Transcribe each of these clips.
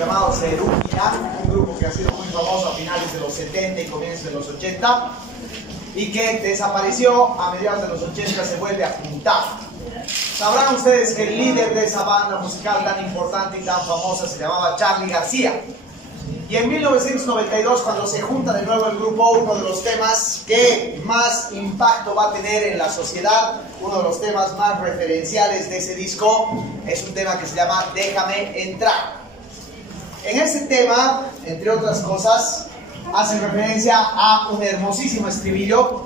llamado Zerug-Irán, un grupo que ha sido muy famoso a finales de los 70 y comienzos de los 80 y que desapareció a mediados de los 80, se vuelve a juntar. Sabrán ustedes que el líder de esa banda musical tan importante y tan famosa se llamaba Charly García. Y en 1992, cuando se junta de nuevo el grupo, uno de los temas que más impacto va a tener en la sociedad, uno de los temas más referenciales de ese disco, es un tema que se llama Déjame Entrar. En ese tema, entre otras cosas, hace referencia a un hermosísimo estribillo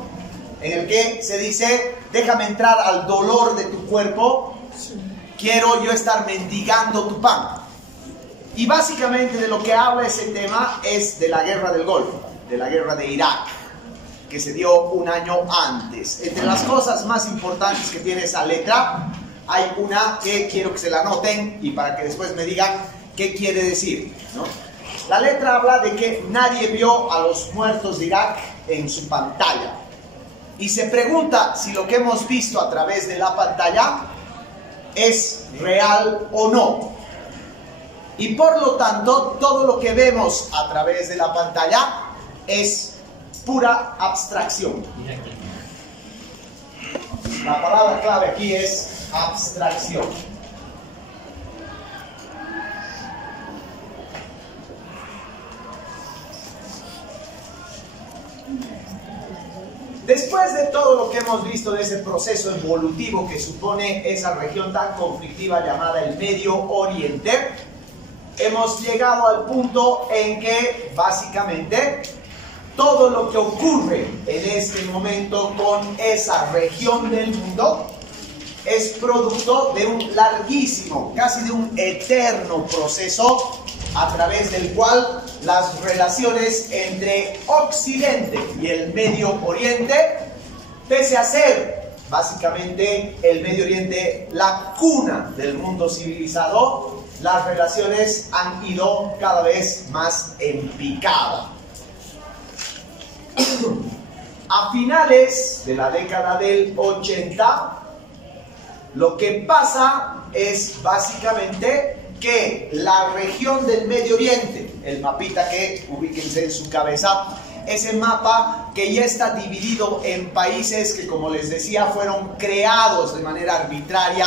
en el que se dice: déjame entrar al dolor de tu cuerpo, quiero yo estar mendigando tu pan. Y básicamente de lo que habla ese tema es de la guerra del Golfo, de la guerra de Irak, que se dio un año antes. Entre las cosas más importantes que tiene esa letra, hay una que quiero que se la noten y para que después me digan qué quiere decir, ¿no? La letra habla de que nadie vio a los muertos de Irak en su pantalla. Y se pregunta si lo que hemos visto a través de la pantalla es real o no. Y por lo tanto, todo lo que vemos a través de la pantalla es pura abstracción. La palabra clave aquí es abstracción. Después de todo lo que hemos visto de ese proceso evolutivo que supone esa región tan conflictiva llamada el Medio Oriente, hemos llegado al punto en que básicamente todo lo que ocurre en este momento con esa región del mundo es producto de un larguísimo, casi de un eterno proceso a través del cual las relaciones entre Occidente y el Medio Oriente, pese a ser básicamente el Medio Oriente la cuna del mundo civilizado, las relaciones han ido cada vez más en picada. A finales de la década del 80, lo que pasa es básicamente que la región del Medio Oriente, el mapita que ubíquense en su cabeza, ese mapa que ya está dividido en países que, como les decía, fueron creados de manera arbitraria,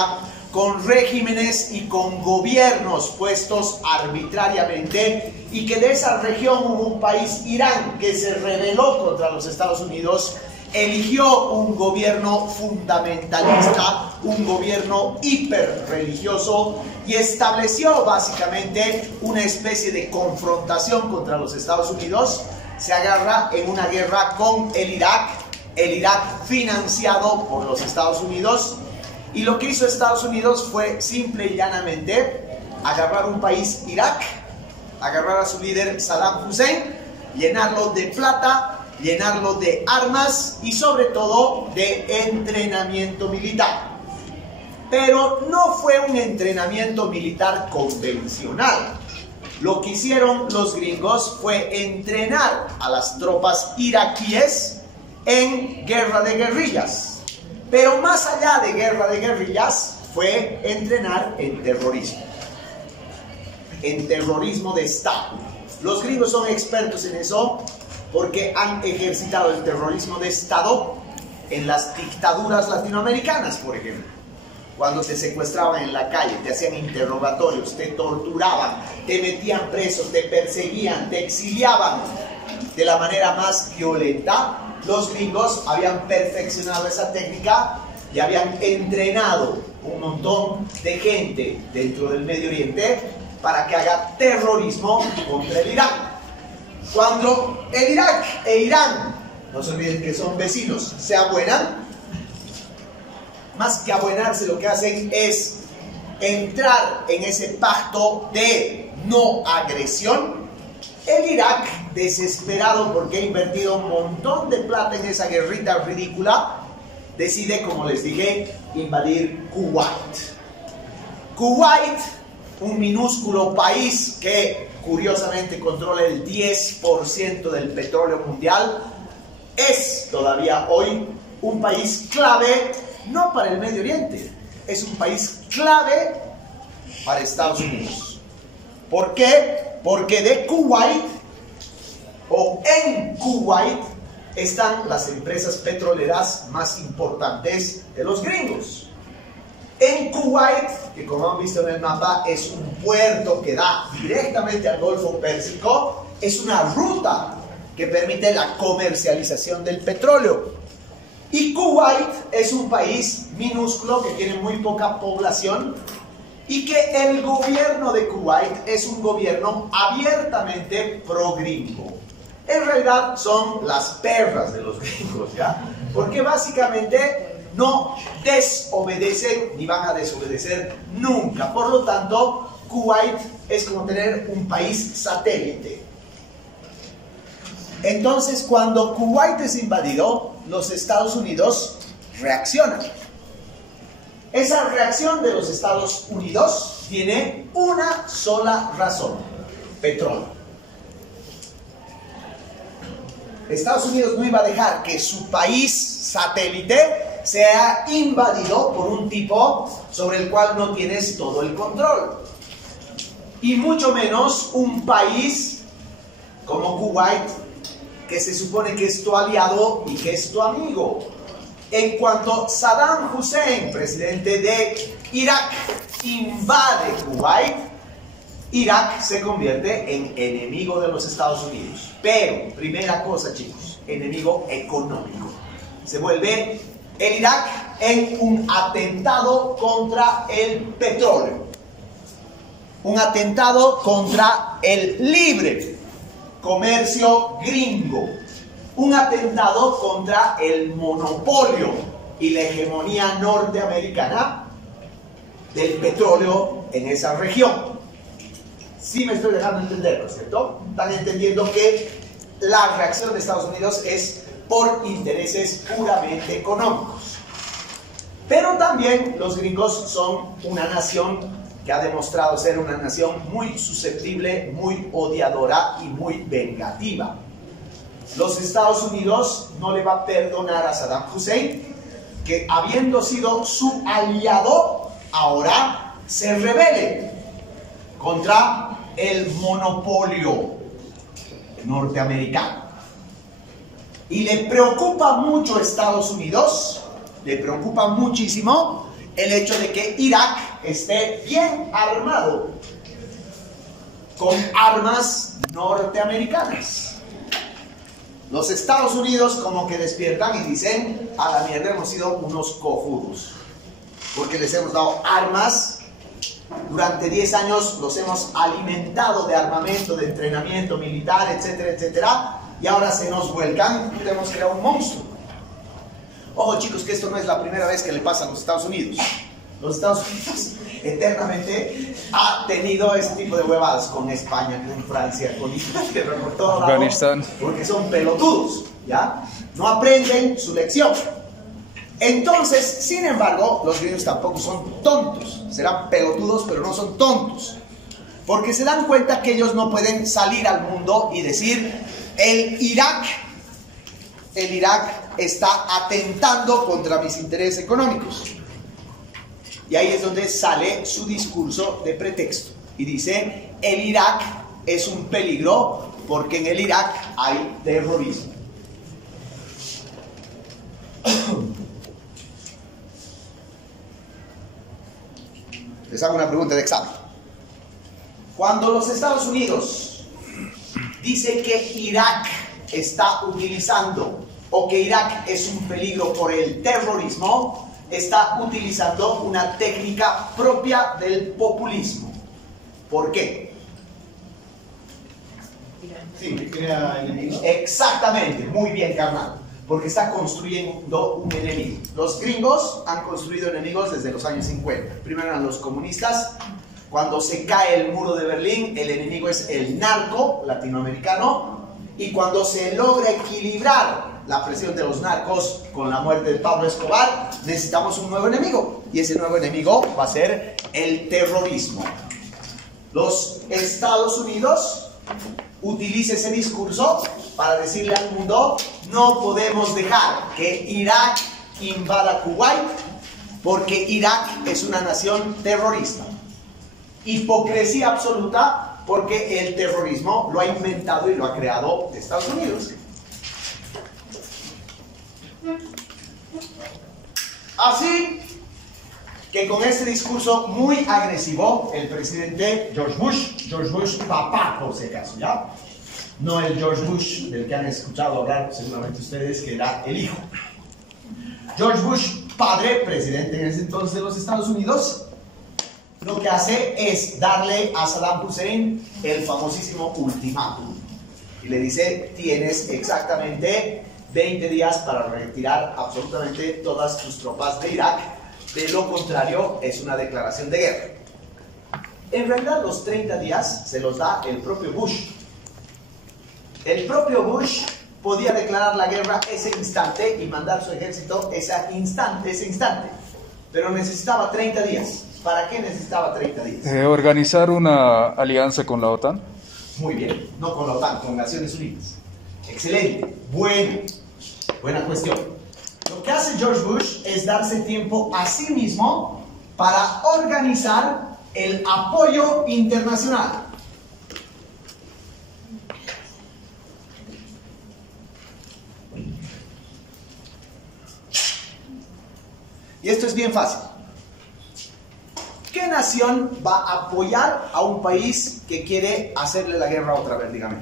con regímenes y con gobiernos puestos arbitrariamente, y que de esa región hubo un país, Irán, que se rebeló contra los Estados Unidos, eligió un gobierno fundamentalista, un gobierno hiperreligioso, y estableció básicamente una especie de confrontación contra los Estados Unidos. Se agarra en una guerra con el Irak financiado por los Estados Unidos. Y lo que hizo Estados Unidos fue simple y llanamente agarrar un país, Irak, agarrar a su líder Saddam Hussein, llenarlo de plata, llenarlo de armas y sobre todo de entrenamiento militar. Pero no fue un entrenamiento militar convencional. Lo que hicieron los gringos fue entrenar a las tropas iraquíes en guerra de guerrillas. Pero más allá de guerra de guerrillas, fue entrenar en terrorismo de Estado. Los gringos son expertos en eso porque han ejercitado el terrorismo de Estado en las dictaduras latinoamericanas, por ejemplo. Cuando te secuestraban en la calle, te hacían interrogatorios, te torturaban, te metían preso, te perseguían, te exiliaban de la manera más violenta. Los gringos habían perfeccionado esa técnica y habían entrenado un montón de gente dentro del Medio Oriente para que haga terrorismo contra el Irán. Cuando el Irak e Irán, no se olviden que son vecinos, se abuenan, más que abuenarse lo que hacen es entrar en ese pacto de no agresión. El Irak, desesperado porque ha invertido un montón de plata en esa guerrita ridícula, decide, como les dije, invadir Kuwait. Kuwait, un minúsculo país que curiosamente controla el 10% del petróleo mundial, es todavía hoy un país clave, no para el Medio Oriente, es un país clave para Estados Unidos. ¿Por qué? Porque de Kuwait o en Kuwait están las empresas petroleras más importantes de los gringos. En Kuwait, que como han visto en el mapa, es un puerto que da directamente al Golfo Pérsico, es una ruta que permite la comercialización del petróleo. Y Kuwait es un país minúsculo que tiene muy poca población y que el gobierno de Kuwait es un gobierno abiertamente pro-gringo. En realidad son las perras de los gringos, ¿ya? Porque básicamente no desobedecen ni van a desobedecer nunca. Por lo tanto, Kuwait es como tener un país satélite. Entonces, cuando Kuwait es invadido, los Estados Unidos reaccionan. Esa reacción de los Estados Unidos tiene una sola razón: petróleo. Estados Unidos no iba a dejar que su país satélite sea invadido por un tipo sobre el cual no tienes todo el control. Y mucho menos un país como Kuwait, que se supone que es tu aliado y que es tu amigo. En cuanto Saddam Hussein, presidente de Irak, invade Kuwait, Irak se convierte en enemigo de los Estados Unidos. Pero, primera cosa, chicos, enemigo económico. Se vuelve el Irak en un atentado contra el petróleo. Un atentado contra el libre comercio gringo. Un atentado contra el monopolio y la hegemonía norteamericana del petróleo en esa región. Sí me estoy dejando entender, ¿no es cierto? Están entendiendo que la reacción de Estados Unidos es por intereses puramente económicos. Pero también los gringos son una nación que ha demostrado ser una nación muy susceptible, muy odiadora y muy vengativa. Los Estados Unidos no le va a perdonar a Saddam Hussein que, habiendo sido su aliado, ahora se rebele contra el monopolio norteamericano. Y le preocupa mucho a Estados Unidos, le preocupa muchísimo el hecho de que Irak esté bien armado con armas norteamericanas. Los Estados Unidos como que despiertan y dicen: a la mierda, hemos sido unos cojudos, porque les hemos dado armas. Durante 10 años los hemos alimentado de armamento, de entrenamiento militar, etcétera, etcétera, y ahora se nos vuelcan y hemos creado un monstruo. Ojo, chicos, que esto no es la primera vez que le pasa a los Estados Unidos. Los Estados Unidos eternamente ha tenido ese tipo de huevadas con España, con Francia, con Inglaterra, por todo lado, porque son pelotudos, ¿ya? No aprenden su lección. Entonces, sin embargo, los gringos tampoco son tontos. Serán pelotudos, pero no son tontos. Porque se dan cuenta que ellos no pueden salir al mundo y decir: el Irak está atentando contra mis intereses económicos. Y ahí es donde sale su discurso de pretexto. Y dice: el Irak es un peligro porque en el Irak hay terrorismo. Les hago una pregunta de examen. Cuando los Estados Unidos dicen que Irak está utilizando, o que Irak es un peligro por el terrorismo, está utilizando una técnica propia del populismo. ¿Por qué? Sí, crea enemigos. Exactamente, muy bien, carnal. Porque está construyendo un enemigo. Los gringos han construido enemigos desde los años 50. Primero eran los comunistas. Cuando se cae el muro de Berlín, el enemigo es el narco latinoamericano. Y cuando se logra equilibrar la presión de los narcos con la muerte de Pablo Escobar, necesitamos un nuevo enemigo. Y ese nuevo enemigo va a ser el terrorismo. Los Estados Unidos utiliza ese discurso para decirle al mundo: no podemos dejar que Irak invada Kuwait porque Irak es una nación terrorista. Hipocresía absoluta, porque el terrorismo lo ha inventado y lo ha creado Estados Unidos. Así que con este discurso muy agresivo, el presidente George Bush papá por si acaso, ¿ya? No el George Bush del que han escuchado hablar seguramente ustedes, que era el hijo. George Bush padre, presidente en ese entonces de los Estados Unidos, lo que hace es darle a Saddam Hussein el famosísimo ultimátum. Y le dice, tienes exactamente 20 días para retirar absolutamente todas tus tropas de Irak. De lo contrario, es una declaración de guerra. En realidad, los 30 días se los da el propio Bush. El propio Bush podía declarar la guerra ese instante y mandar su ejército ese instante. Pero necesitaba 30 días. ¿Para qué necesitaba 30 días? ¿Organizar una alianza con la OTAN? Muy bien, no con la OTAN, con Naciones Unidas. Excelente, buena cuestión. Lo que hace George Bush es darse tiempo a sí mismo para organizar el apoyo internacional. Y esto es bien fácil. ¿Qué nación va a apoyar a un país que quiere hacerle la guerra otra vez? Dígame.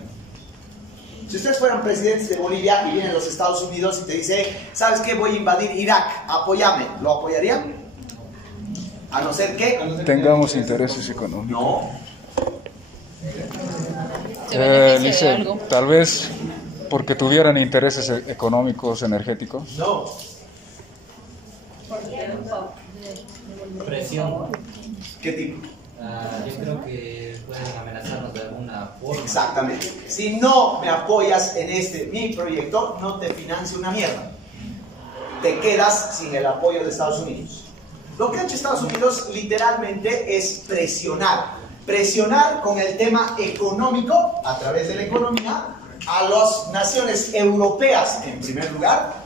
Si ustedes fueran presidentes de Bolivia y vienen los Estados Unidos y te dice, ¿sabes qué? Voy a invadir Irak, apóyame. ¿Lo apoyarían? A no ser que tengamos intereses económicos. No. Lice, tal vez porque tuvieran intereses económicos, energéticos. No. Presión. ¿Qué tipo? Yo creo que pueden amenazarnos de alguna forma. Exactamente. Si no me apoyas en mi proyecto, no te financio una mierda. Te quedas sin el apoyo de Estados Unidos. Lo que ha hecho Estados Unidos literalmente es presionar. Presionar con el tema económico, a través de la economía, a las naciones europeas en primer lugar,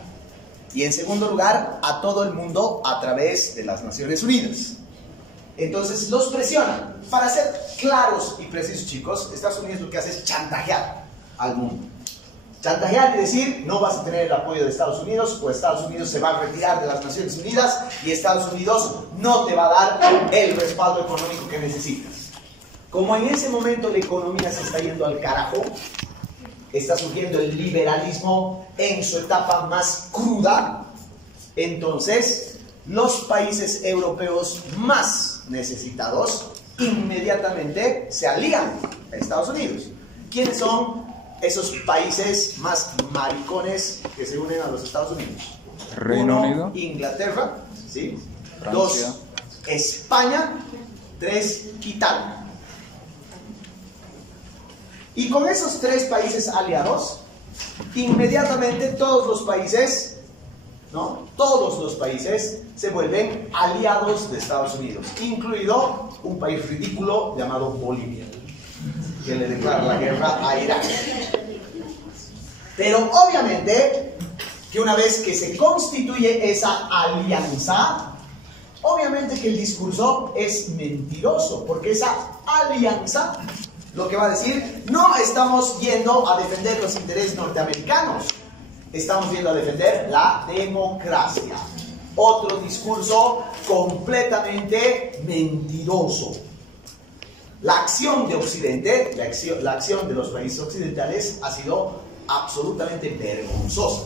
y en segundo lugar a todo el mundo a través de las Naciones Unidas. Entonces los presionan. Para ser claros y precisos, chicos, Estados Unidos lo que hace es chantajear al mundo. Chantajear y decir, no vas a tener el apoyo de Estados Unidos, o Estados Unidos se va a retirar de las Naciones Unidas y Estados Unidos no te va a dar el respaldo económico que necesitas. Como en ese momento la economía se está yendo al carajo, está surgiendo el liberalismo en su etapa más cruda, entonces los países europeos más necesitados inmediatamente se alían a Estados Unidos. ¿Quiénes son esos países más maricones que se unen a los Estados Unidos? Reino Unido, Inglaterra, ¿sí? Francia. 2, España. 3, Italia. Y con esos 3 países aliados, inmediatamente todos los países, ¿no? Todos los países se vuelven aliados de Estados Unidos, incluido un país ridículo llamado Bolivia, que le declara la guerra a Irak. Pero obviamente que una vez que se constituye esa alianza, obviamente que el discurso es mentiroso, porque esa alianza lo que va a decir, no estamos yendo a defender los intereses norteamericanos, estamos yendo a defender la democracia. Otro discurso completamente mentiroso. La acción de Occidente, la acción de los países occidentales ha sido absolutamente vergonzosa,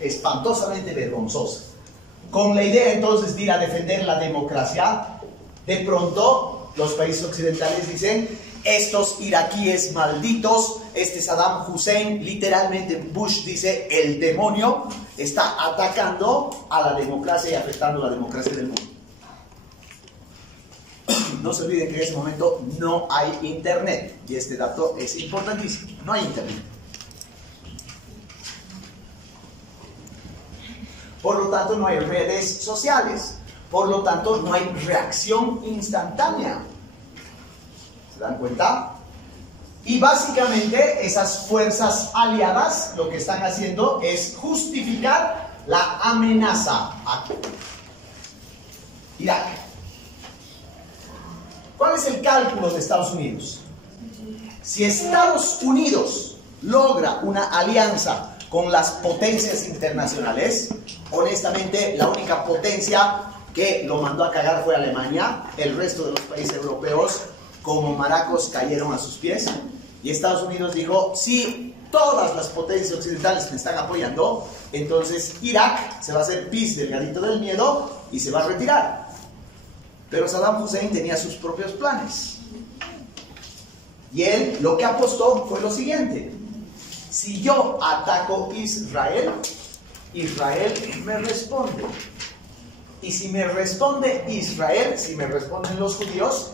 espantosamente vergonzosa. Con la idea entonces de ir a defender la democracia, de pronto los países occidentales dicen, estos iraquíes malditos, este Saddam Hussein, literalmente Bush dice, el demonio está atacando a la democracia y afectando la democracia del mundo. No se olviden que en ese momento no hay internet, y este dato es importantísimo, no hay internet. Por lo tanto, no hay redes sociales, por lo tanto, no hay reacción instantánea. ¿Se dan cuenta? Y básicamente esas fuerzas aliadas lo que están haciendo es justificar la amenaza a Irak. ¿Cuál es el cálculo de Estados Unidos? Si Estados Unidos logra una alianza con las potencias internacionales, honestamente la única potencia que lo mandó a cagar fue Alemania. El resto de los países europeos como maracos cayeron a sus pies, y Estados Unidos dijo: si todas las potencias occidentales me están apoyando, entonces Irak se va a hacer pis del gatito del miedo y se va a retirar. Pero Saddam Hussein tenía sus propios planes, y él lo que apostó fue lo siguiente: si yo ataco Israel, Israel me responde. Y si me responde Israel, si me responden los judíos,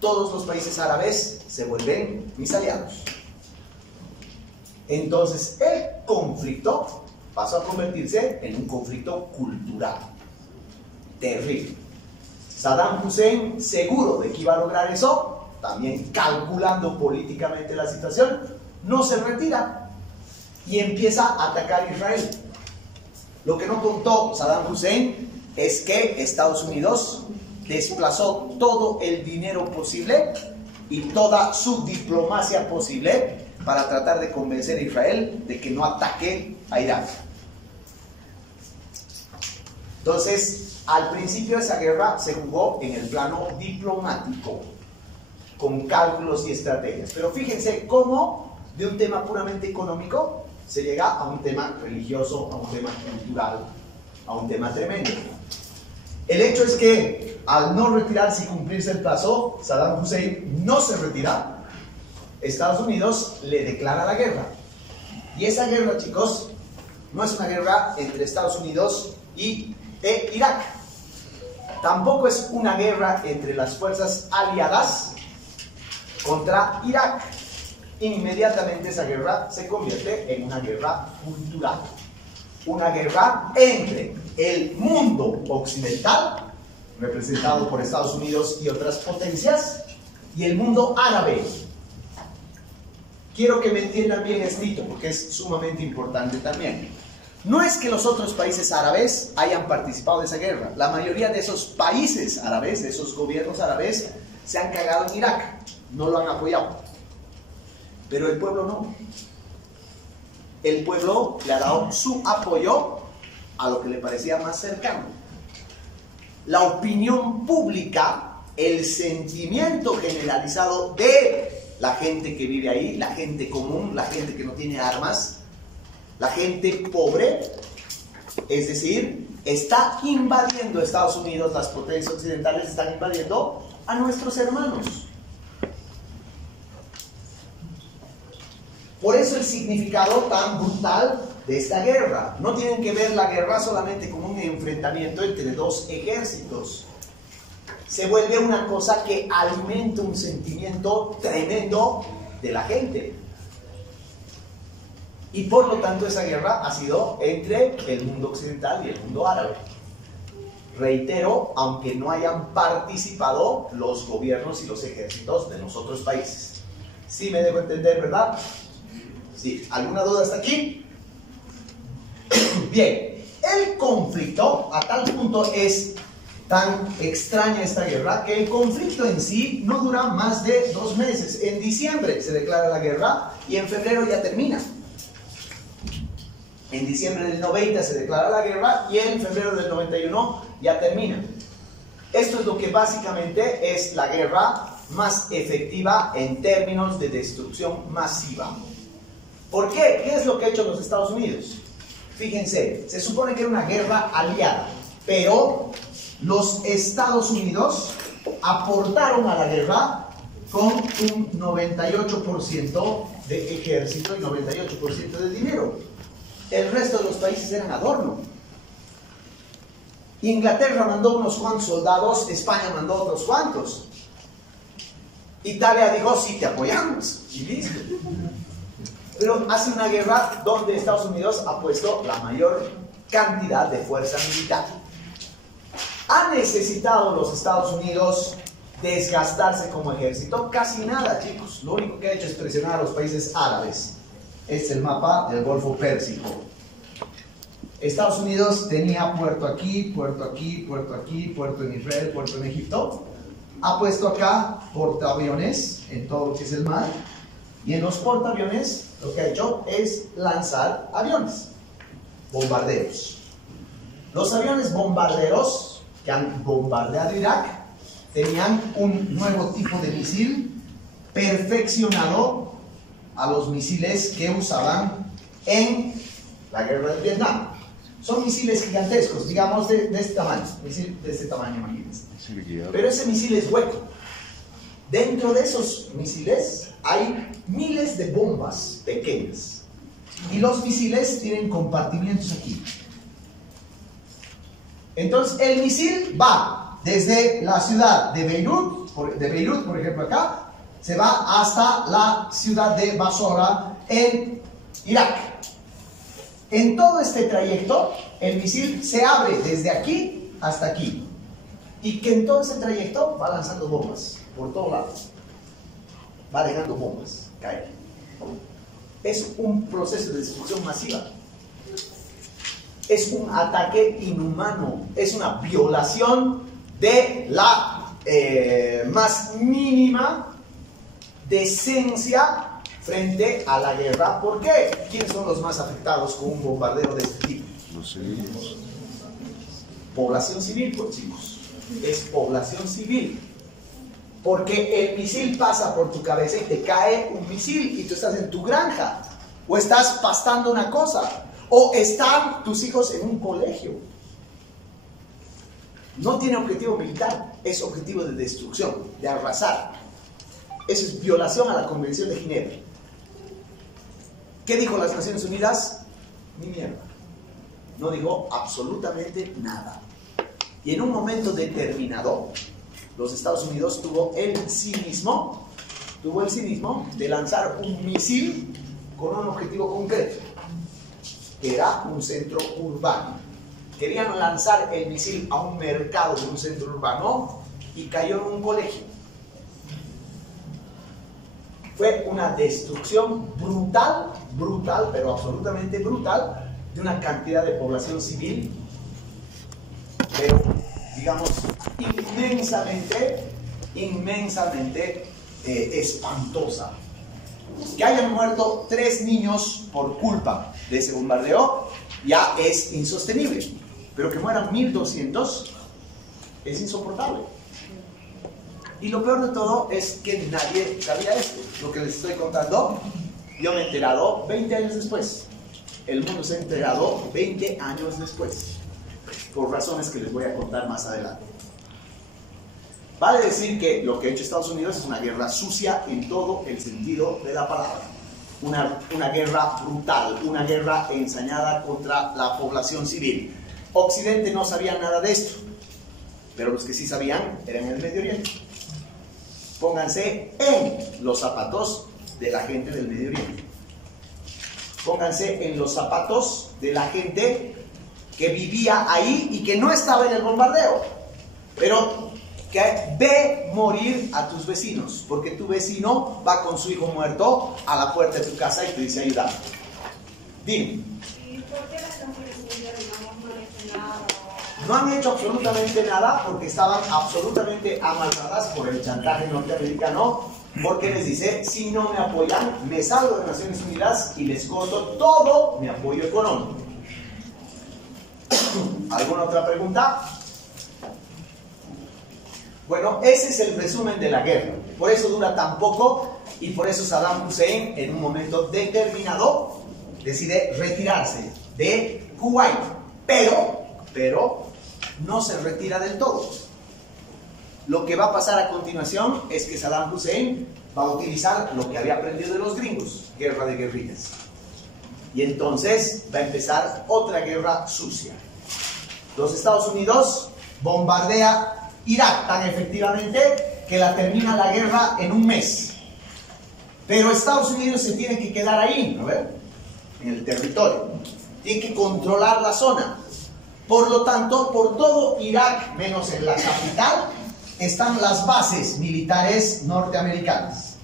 todos los países árabes se vuelven mis aliados. Entonces el conflicto pasó a convertirse en un conflicto cultural terrible. Saddam Hussein, seguro de que iba a lograr eso, también calculando políticamente la situación, no se retira y empieza a atacar a Israel. Lo que no contó Saddam Hussein es que Estados Unidos desplazó todo el dinero posible y toda su diplomacia posible para tratar de convencer a Israel de que no ataque a Irak. Entonces, al principio esa guerra se jugó en el plano diplomático, con cálculos y estrategias. Pero fíjense cómo de un tema puramente económico se llega a un tema religioso, a un tema cultural, a un tema tremendo. El hecho es que al no retirarse y cumplirse el plazo, Saddam Hussein no se retira. Estados Unidos le declara la guerra. Y esa guerra, chicos, no es una guerra entre Estados Unidos y Irak. Tampoco es una guerra entre las fuerzas aliadas contra Irak. Inmediatamente esa guerra se convierte en una guerra cultural. Una guerra entre el mundo occidental, representado por Estados Unidos y otras potencias, y el mundo árabe. Quiero que me entiendan bien esto, porque es sumamente importante también. No es que los otros países árabes hayan participado de esa guerra. La mayoría de esos países árabes, de esos gobiernos árabes, se han cagado en Irak. No lo han apoyado. Pero el pueblo no. El pueblo le ha dado su apoyo a lo que le parecía más cercano. La opinión pública, el sentimiento generalizado de la gente que vive ahí, la gente común, la gente que no tiene armas, la gente pobre, es decir, está invadiendo Estados Unidos, las potencias occidentales están invadiendo a nuestros hermanos. Por eso el significado tan brutal de esta guerra. No tienen que ver la guerra solamente como un enfrentamiento entre dos ejércitos. Se vuelve una cosa que alimenta un sentimiento tremendo de la gente. Y por lo tanto esa guerra ha sido entre el mundo occidental y el mundo árabe. Reitero, aunque no hayan participado los gobiernos y los ejércitos de los otros países. ¿Sí me dejo entender, verdad? ¿Sí? ¿Alguna duda hasta aquí? Bien, el conflicto a tal punto es tan extraña esta guerra que el conflicto en sí no dura más de 2 meses. En diciembre se declara la guerra y en febrero ya termina. En diciembre del 90 se declara la guerra y en febrero del 91 ya termina. Esto es lo que básicamente es la guerra más efectiva en términos de destrucción masiva. ¿Por qué? ¿Qué es lo que ha hecho los Estados Unidos? Fíjense, se supone que era una guerra aliada, pero los Estados Unidos aportaron a la guerra con un 98% de ejército y 98% de dinero. El resto de los países eran adorno. Inglaterra mandó unos cuantos soldados, España mandó otros cuantos. Italia dijo, sí, te apoyamos, y listo. Pero hace una guerra donde Estados Unidos ha puesto la mayor cantidad de fuerza militar. ¿Ha necesitado los Estados Unidos desgastarse como ejército? Casi nada, chicos. Lo único que ha hecho es presionar a los países árabes. Este es el mapa del Golfo Pérsico. Estados Unidos tenía puerto aquí, puerto aquí, puerto aquí, puerto en Israel, puerto en Egipto. ha puesto acá portaaviones en todo lo que es el mar, y en los portaaviones lo que ha hecho es lanzar aviones, bombarderos. Los aviones bombarderos que han bombardeado Irak tenían un nuevo tipo de misil perfeccionado a los misiles que usaban en la guerra de Vietnam. Son misiles gigantescos, digamos de este tamaño, misil de este tamaño, imagínense. Pero ese misil es hueco. Dentro de esos misiles hay miles de bombas pequeñas. Y los misiles tienen compartimientos aquí. Entonces el misil va desde la ciudad de Beirut, por ejemplo acá, se va hasta la ciudad de Basora en Irak. En todo este trayecto, el misil se abre desde aquí hasta aquí. Y que en todo ese trayecto va lanzando bombas por todos lados. Va dejando bombas caer. Es un proceso de destrucción masiva. Es un ataque inhumano. Es una violación de la más mínima decencia frente a la guerra. ¿Por qué? ¿Quiénes son los más afectados con un bombardeo de este tipo? Los civiles. Población civil, pues chicos. Es población civil. Porque el misil pasa por tu cabeza y te cae un misil y tú estás en tu granja. O estás pastando una cosa. O están tus hijos en un colegio. No tiene objetivo militar, es objetivo de destrucción, de arrasar. Eso es violación a la Convención de Ginebra. ¿Qué dijo las Naciones Unidas? Ni mierda. No dijo absolutamente nada. Y en un momento determinado, los Estados Unidos tuvo el cinismo de lanzar un misil con un objetivo concreto. Era un centro urbano. Querían lanzar el misil a un mercado de un centro urbano y cayó en un colegio. Fue una destrucción brutal, pero absolutamente brutal, de una cantidad de población civil, pero digamos inmensamente espantosa. Que hayan muerto 3 niños por culpa de ese bombardeo ya es insostenible, pero que mueran 1200 es insoportable. Y lo peor de todo es que nadie sabía esto. Lo que les estoy contando, yo me he enterado 20 años después. El mundo se ha enterado 20 años después, por razones que les voy a contar más adelante. Vale decir que lo que ha hecho Estados Unidos es una guerra sucia en todo el sentido de la palabra. Una guerra brutal, una guerra ensañada contra la población civil. Occidente no sabía nada de esto, pero los que sí sabían eran en el Medio Oriente. Pónganse en los zapatos de la gente del Medio Oriente. Pónganse en los zapatos de la gente que vivía ahí y que no estaba en el bombardeo, pero que ve morir a tus vecinos, porque tu vecino va con su hijo muerto a la puerta de tu casa y te dice ayuda. Dime. ¿Y por qué las Naciones Unidas, digamos, no han hecho nada? No han hecho absolutamente nada porque estaban absolutamente amarradas por el chantaje norteamericano, porque les dice, si no me apoyan, me salgo de Naciones Unidas y les corto todo mi apoyo económico. ¿Alguna otra pregunta? Bueno, ese es el resumen de la guerra. Por eso dura tan poco y por eso Saddam Hussein en un momento determinado decide retirarse de Kuwait. Pero no se retira del todo. Lo que va a pasar a continuación es que Saddam Hussein va a utilizar lo que había aprendido de los gringos, guerra de guerrillas. Y entonces va a empezar otra guerra sucia. Los Estados Unidos bombardea Irak tan efectivamente que la termina la guerra en un mes. Pero Estados Unidos se tiene que quedar ahí, ¿no ven? En el territorio. Tiene que controlar la zona. Por lo tanto, por todo Irak, menos en la capital, están las bases militares norteamericanas.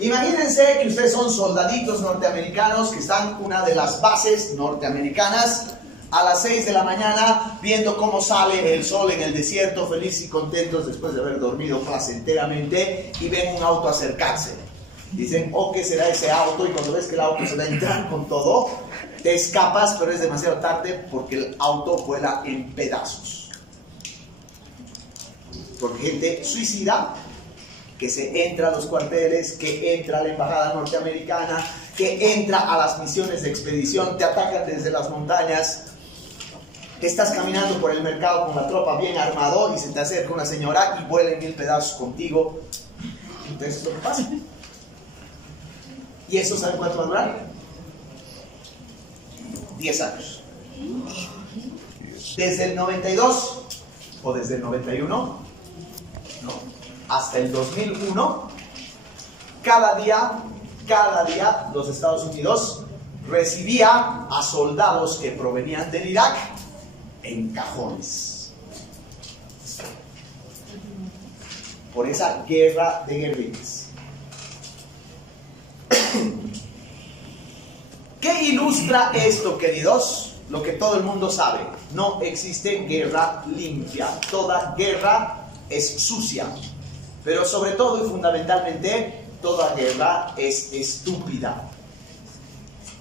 Imagínense que ustedes son soldaditos norteamericanos que están en una de las bases norteamericanas a las 6 de la mañana viendo cómo sale el sol en el desierto, felices y contentos después de haber dormido placenteramente, y ven un auto acercarse. Dicen, oh, ¿qué será ese auto? Y cuando ves que el auto se va a entrar con todo, te escapas, pero es demasiado tarde porque el auto vuela en pedazos. Porque gente suicida que se entra a los cuarteles, que entra a la embajada norteamericana, que entra a las misiones de expedición, te atacan desde las montañas. Estás caminando por el mercado con la tropa bien armado y se te acerca una señora y vuela en 1000 pedazos contigo. Entonces, ¿qué pasa? ¿Y eso saben cuánto va a durar? 10 años. Desde el 92 o desde el 91, ¿no?, hasta el 2001, cada día los Estados Unidos recibía a soldados que provenían del Irak en cajones. Por esa guerra de guerrillas. ¿Qué ilustra esto, queridos? Lo que todo el mundo sabe: no existe guerra limpia, toda guerra es sucia, pero sobre todo y fundamentalmente toda guerra es estúpida.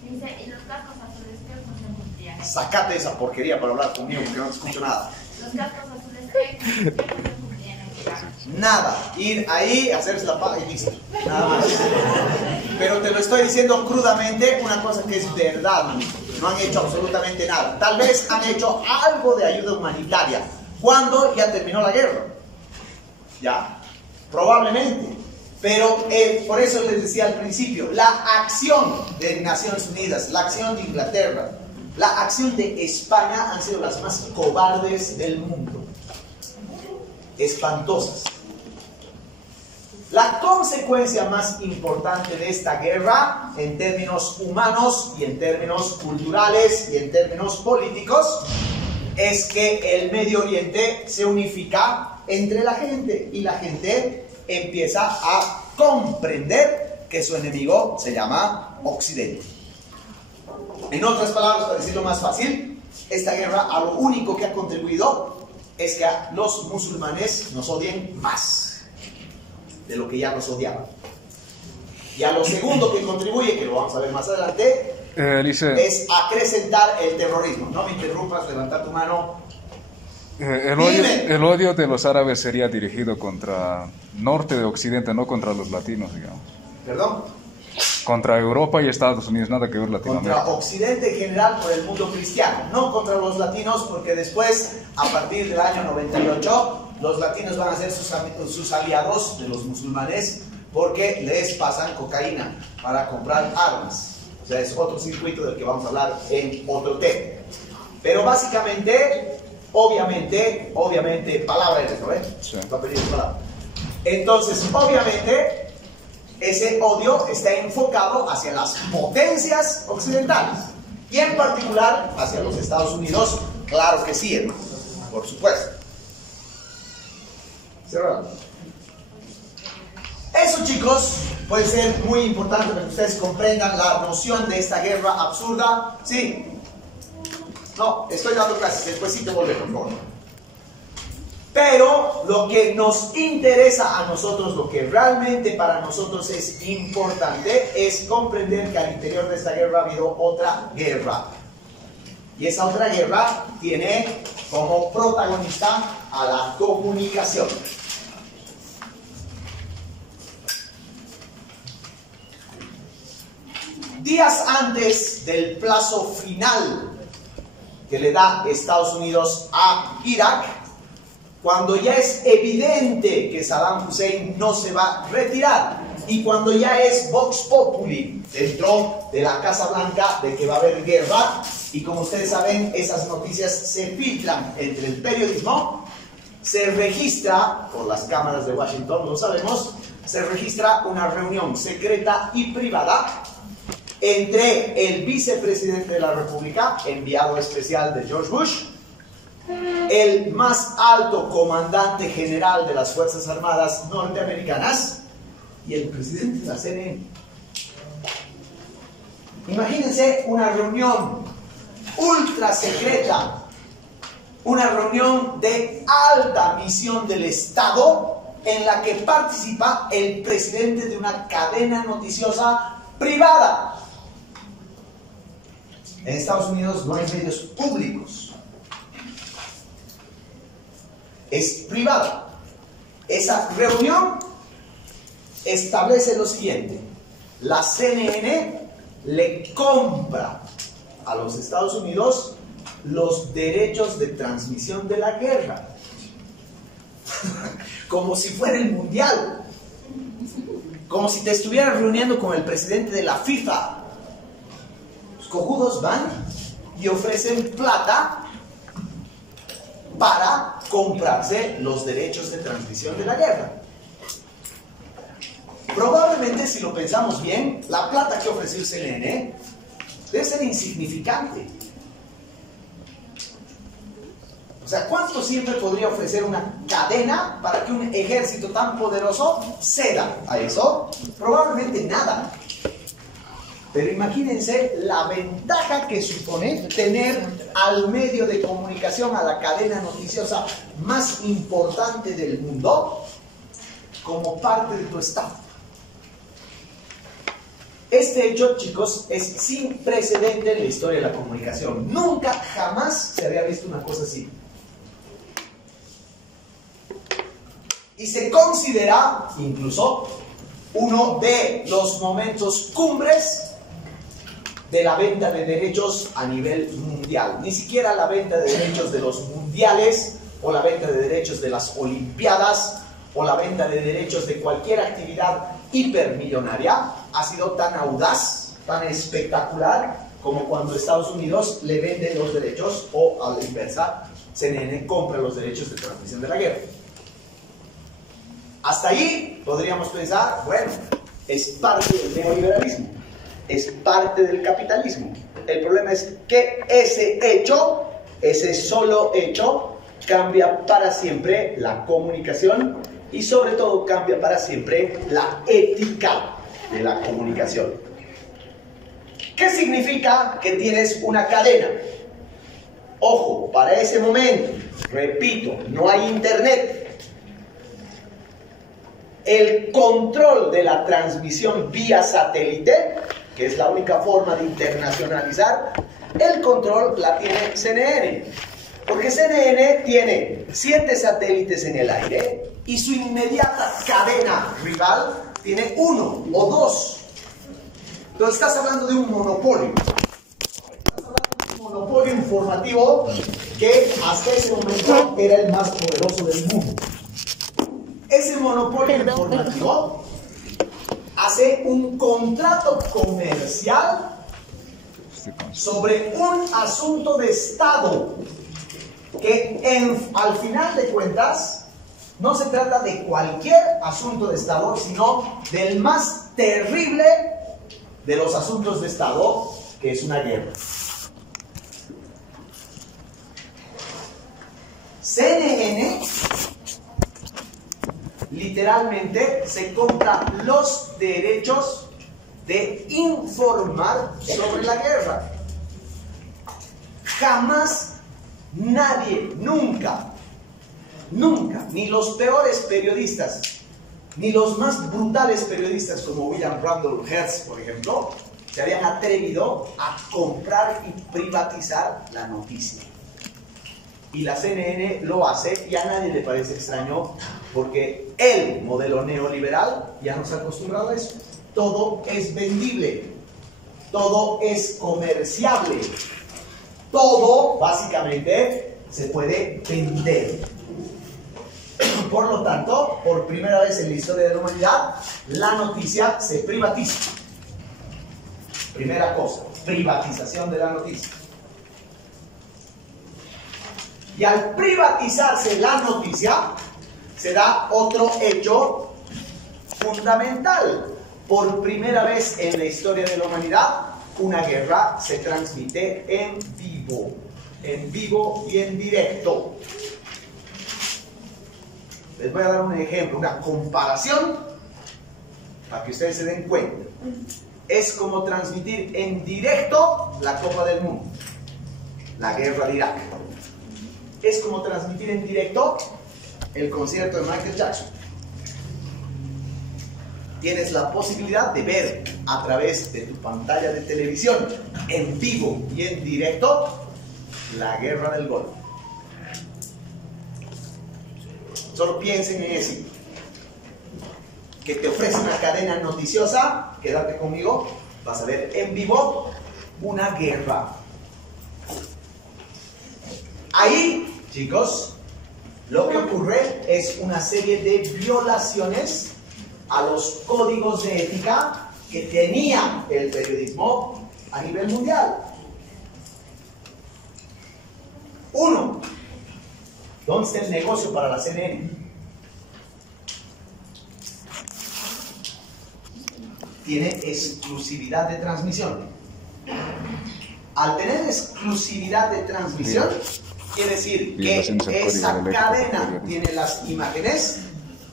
Dice, ¿y los cascos azules qué función cumplían? Sácate esa porquería para hablar conmigo, porque no te escucho nada. Los cascos azules qué función cumplían en Irak? Nada, ir ahí, hacerse la paja y listo, nada más. Pero te lo estoy diciendo crudamente, una cosa que es verdad, manito. No han hecho absolutamente nada. Tal vez han hecho algo de ayuda humanitaria cuando ya terminó la guerra. Ya, probablemente. Pero por eso les decía al principio, la acción de Naciones Unidas, la acción de Inglaterra, la acción de España han sido las más cobardes del mundo. Espantosas. La consecuencia más importante de esta guerra, en términos humanos y en términos culturales y en términos políticos, es que el Medio Oriente se unifica entre la gente y la gente empieza a comprender que su enemigo se llama Occidente. En otras palabras, para decirlo más fácil, esta guerra a lo único que ha contribuido es que a los musulmanes nos odien más de lo que ya nos odiaban. Y a lo segundo que contribuye, que lo vamos a ver más adelante, es acrecentar el terrorismo. No me interrumpas, levanta tu mano. El odio de los árabes sería dirigido contra norte de Occidente, no contra los latinos, digamos. ¿Perdón? Contra Europa y Estados Unidos, nada que ver Latinoamérica. Contra Occidente en general por el mundo cristiano, no contra los latinos, porque después, a partir del año 98, los latinos van a ser sus aliados de los musulmanes porque les pasan cocaína para comprar armas. O sea, es otro circuito del que vamos a hablar en otro tema. Pero básicamente, obviamente, palabra eres, ¿no? Sí. Papel y palabra. Entonces, obviamente, ese odio está enfocado hacia las potencias occidentales y en particular hacia los Estados Unidos. Claro que sí, hermano, por supuesto. Cerrado. Eso, chicos, puede ser muy importante para que ustedes comprendan la noción de esta guerra absurda. Sí. No, estoy dando clases, después sí te volveré, por favor. Pero lo que nos interesa a nosotros, lo que realmente para nosotros es importante, es comprender que al interior de esta guerra ha habido otra guerra. Y esa otra guerra tiene como protagonista a la comunicación. Días antes del plazo final que le da Estados Unidos a Irak, cuando ya es evidente que Saddam Hussein no se va a retirar y cuando ya es Vox Populi dentro de la Casa Blanca de que va a haber guerra, y como ustedes saben, esas noticias se filtran entre el periodismo, se registra por las cámaras de Washington, lo sabemos, se registra una reunión secreta y privada entre el vicepresidente de la República, enviado especial de George Bush, el más alto comandante general de las Fuerzas Armadas norteamericanas y el presidente de la CNN. Imagínense una reunión ultra secreta, una reunión de alta misión del Estado en la que participa el presidente de una cadena noticiosa privada. En Estados Unidos no hay medios públicos, es privada. Esa reunión establece lo siguiente: la CNN le compra a los Estados Unidos los derechos de transmisión de la guerra, como si fuera el mundial, como si te estuvieras reuniendo con el presidente de la FIFA. Los cojudos van y ofrecen plata para comprarse los derechos de transmisión de la guerra. Probablemente, si lo pensamos bien, la plata que ofreció el CNN debe ser insignificante. O sea, ¿cuánto siempre podría ofrecer una cadena para que un ejército tan poderoso ceda a eso? Probablemente nada. Pero imagínense la ventaja que supone tener al medio de comunicación, a la cadena noticiosa más importante del mundo, como parte de tu staff. Este hecho, chicos, es sin precedente en la historia de la comunicación. Nunca, jamás se había visto una cosa así. Y se considera incluso uno de los momentos cumbres de la venta de derechos a nivel mundial. Ni siquiera la venta de derechos de los mundiales, o la venta de derechos de las olimpiadas, o la venta de derechos de cualquier actividad hipermillonaria ha sido tan audaz, tan espectacular, como cuando Estados Unidos le vende los derechos, o a la inversa, CNN compra los derechos de transmisión de la guerra. Hasta ahí podríamos pensar, bueno, es parte del neoliberalismo, es parte del capitalismo. El problema es que ese hecho, ese solo hecho, cambia para siempre la comunicación y sobre todo cambia para siempre la ética de la comunicación. ¿Qué significa que tienes una cadena? Ojo, para ese momento, repito, no hay internet. El control de la transmisión vía satélite, que es la única forma de internacionalizar, el control la tiene CNN. Porque CNN tiene 7 satélites en el aire y su inmediata cadena rival tiene 1 o 2. Entonces estás hablando de un monopolio. Estás hablando de un monopolio informativo que hasta ese momento era el más poderoso del mundo. Ese monopolio informativo hace un contrato comercial sobre un asunto de Estado que al final de cuentas no se trata de cualquier asunto de Estado, sino del más terrible de los asuntos de Estado, que es una guerra. CNN literalmente se compra los derechos de informar sobre la guerra. Jamás nadie, nunca, ni los peores periodistas, ni los más brutales periodistas como William Randolph Hearst, por ejemplo, se habían atrevido a comprar y privatizar la noticia. Y la CNN lo hace y a nadie le parece extraño, porque el modelo neoliberal ya nos ha acostumbrado a eso. Todo es vendible, todo es comerciable, todo básicamente se puede vender. Por lo tanto, por primera vez en la historia de la humanidad, la noticia se privatiza. Primera cosa, privatización de la noticia. Y al privatizarse la noticia, se da otro hecho fundamental. Por primera vez en la historia de la humanidad, una guerra se transmite en vivo y en directo. Les voy a dar un ejemplo, una comparación, para que ustedes se den cuenta. Es como transmitir en directo la Copa del Mundo. la guerra de Irak. Es como transmitir en directo el concierto de Michael Jackson. Tienes la posibilidad de ver a través de tu pantalla de televisión, en vivo y en directo, la guerra del Golfo. Solo piensen en eso. Que te ofrece una cadena noticiosa, quédate conmigo, vas a ver en vivo una guerra. Ahí, chicos, lo que ocurre es una serie de violaciones a los códigos de ética que tenía el periodismo a nivel mundial. Uno, ¿dónde está el negocio para la CNN? Tiene exclusividad de transmisión. Al tener exclusividad de transmisión, quiere decir que esa cadena tiene las imágenes,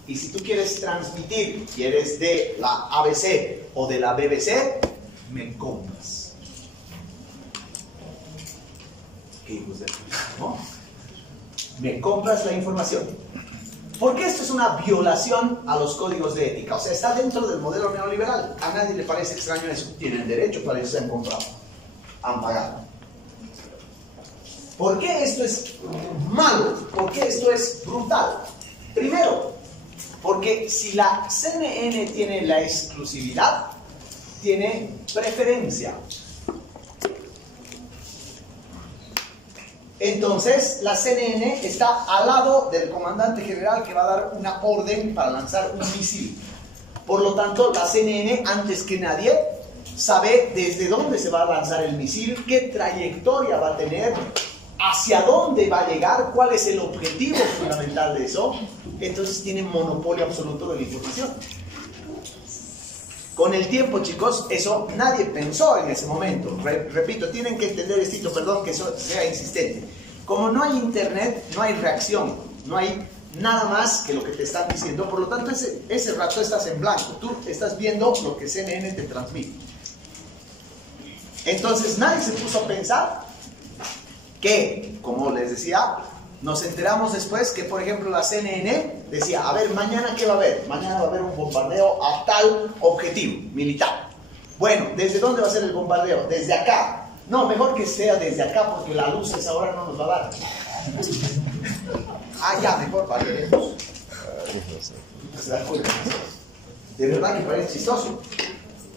y si tú quieres transmitir, y eres de la ABC o de la BBC, me compras. ¿Qué hijos de puta, no? Me compras la información. Porque esto es una violación a los códigos de ética. O sea, está dentro del modelo neoliberal. A nadie le parece extraño eso. Tienen derecho, para eso se han comprado. Han pagado. ¿Por qué esto es malo? ¿Por qué esto es brutal? Primero, porque si la CNN tiene la exclusividad, tiene preferencia. Entonces, la CNN está al lado del comandante general que va a dar una orden para lanzar un misil. Por lo tanto, la CNN, antes que nadie, sabe desde dónde se va a lanzar el misil, qué trayectoria va a tener, hacia dónde va a llegar, cuál es el objetivo fundamental de eso. Entonces, tiene monopolio absoluto de la información. Con el tiempo, chicos, eso nadie pensó en ese momento. Repito, tienen que entender esto, perdón que eso sea insistente. Como no hay internet, no hay reacción, no hay nada más que lo que te están diciendo. Por lo tanto, ese rato estás en blanco. Tú estás viendo lo que CNN te transmite. Entonces, nadie se puso a pensar que, como les decía, nos enteramos después que, por ejemplo, la CNN decía, a ver, mañana ¿qué va a haber? Mañana va a haber un bombardeo a tal objetivo militar. Bueno, ¿desde dónde va a ser el bombardeo? Desde acá. No, mejor que sea desde acá porque la luz a esa hora no nos va a dar. Ah, ya, mejor variaremos. De verdad que parece chistoso.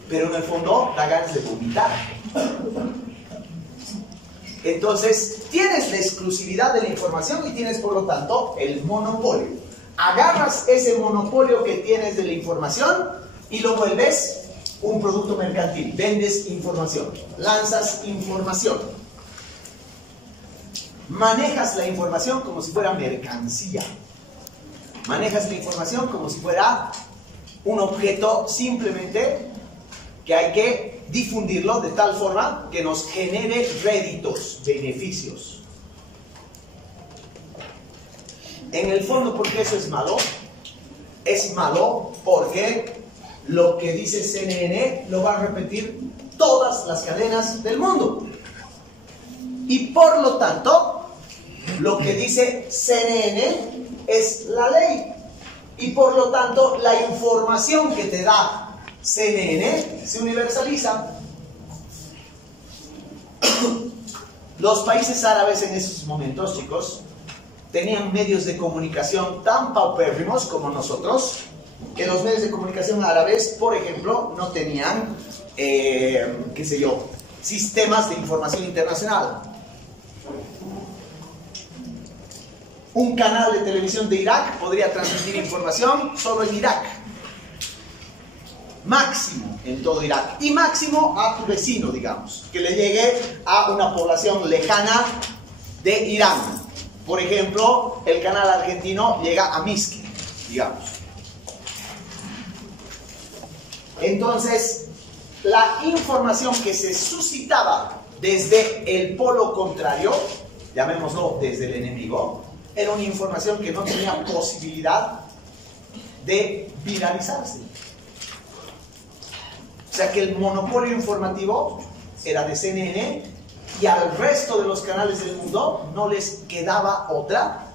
Pero en el fondo da ganas de vomitar. Entonces, tienes la exclusividad de la información y tienes, por lo tanto, el monopolio. Agarras ese monopolio que tienes de la información y lo vuelves un producto mercantil. Vendes información, lanzas información. Manejas la información como si fuera mercancía. Manejas la información como si fuera un objeto simplemente que hay que difundirlo de tal forma que nos genere réditos, beneficios. En el fondo, ¿por qué eso es malo? Es malo porque lo que dice CNN lo va a repetir todas las cadenas del mundo. Y por lo tanto, lo que dice CNN es la ley. Y por lo tanto, la información que te da CNN se universaliza. Los países árabes en esos momentos, chicos, tenían medios de comunicación tan paupérrimos como nosotros, que los medios de comunicación árabes, por ejemplo, no tenían, qué sé yo, sistemas de información internacional. Un canal de televisión de Irak podría transmitir información solo en Irak. Máximo en todo Irak. Y máximo a tu vecino, digamos. Que le llegue a una población lejana de Irán. Por ejemplo, el canal argentino llega a Mizki, digamos. Entonces, la información que se suscitaba desde el polo contrario, llamémoslo desde el enemigo, era una información que no tenía posibilidad de viralizarse. O sea que el monopolio informativo era de CNN Y al resto de los canales del mundo no les quedaba otra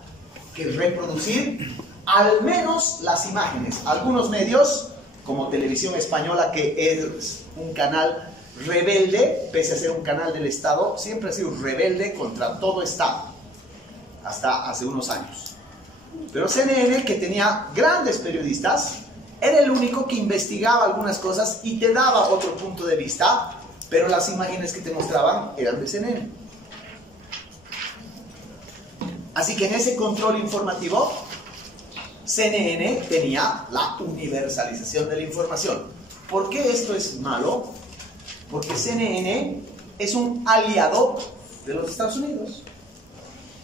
que reproducir al menos las imágenes. Algunos medios, como Televisión Española, que es un canal rebelde, pese a ser un canal del Estado, siempre ha sido rebelde contra todo Estado, hasta hace unos años. Pero CNN, que tenía grandes periodistas, era el único que investigaba algunas cosas y te daba otro punto de vista, pero las imágenes que te mostraban eran de CNN. Así que en ese control informativo, CNN tenía la universalización de la información. ¿Por qué esto es malo? Porque CNN es un aliado de los Estados Unidos.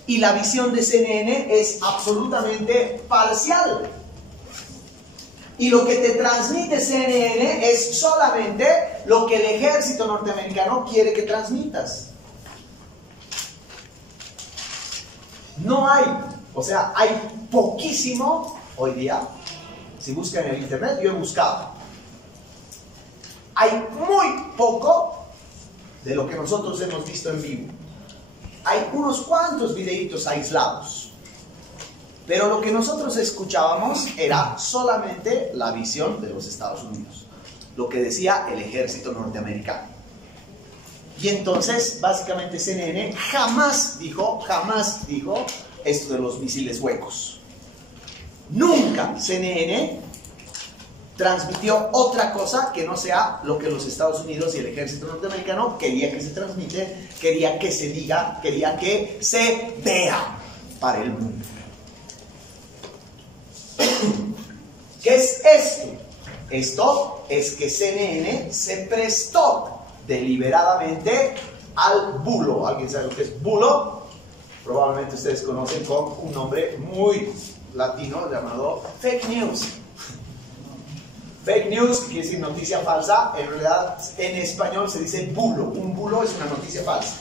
Y la visión de CNN es absolutamente parcial. Y lo que te transmite CNN es solamente lo que el ejército norteamericano quiere que transmitas. No hay, o sea, hay poquísimo hoy día. Si buscan en el internet, yo he buscado. Hay muy poco de lo que nosotros hemos visto en vivo. Hay unos cuantos videitos aislados. Pero lo que nosotros escuchábamos era solamente la visión de los Estados Unidos. Lo que decía el ejército norteamericano. Y entonces, básicamente CNN jamás dijo esto de los misiles huecos. Nunca CNN transmitió otra cosa que no sea lo que los Estados Unidos y el ejército norteamericano quería que se transmite, quería que se diga, quería que se vea para el mundo. ¿Qué es esto? Esto es que CNN se prestó deliberadamente al bulo. ¿Alguien sabe lo que es bulo? Probablemente ustedes conocen con un nombre muy latino llamado fake news. Fake news, que quiere decir noticia falsa, en realidad en español se dice bulo. Un bulo es una noticia falsa.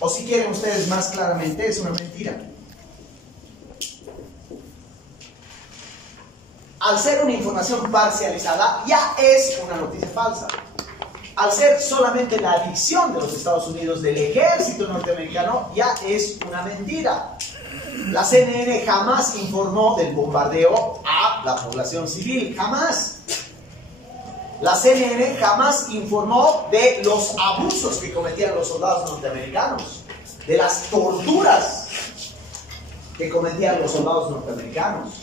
O si quieren ustedes más claramente, es una mentira. Al ser una información parcializada, ya es una noticia falsa. Al ser solamente la visión de los Estados Unidos, del ejército norteamericano, ya es una mentira. La CNN jamás informó del bombardeo a la población civil, jamás. La CNN jamás informó de los abusos que cometían los soldados norteamericanos, de las torturas que cometían los soldados norteamericanos.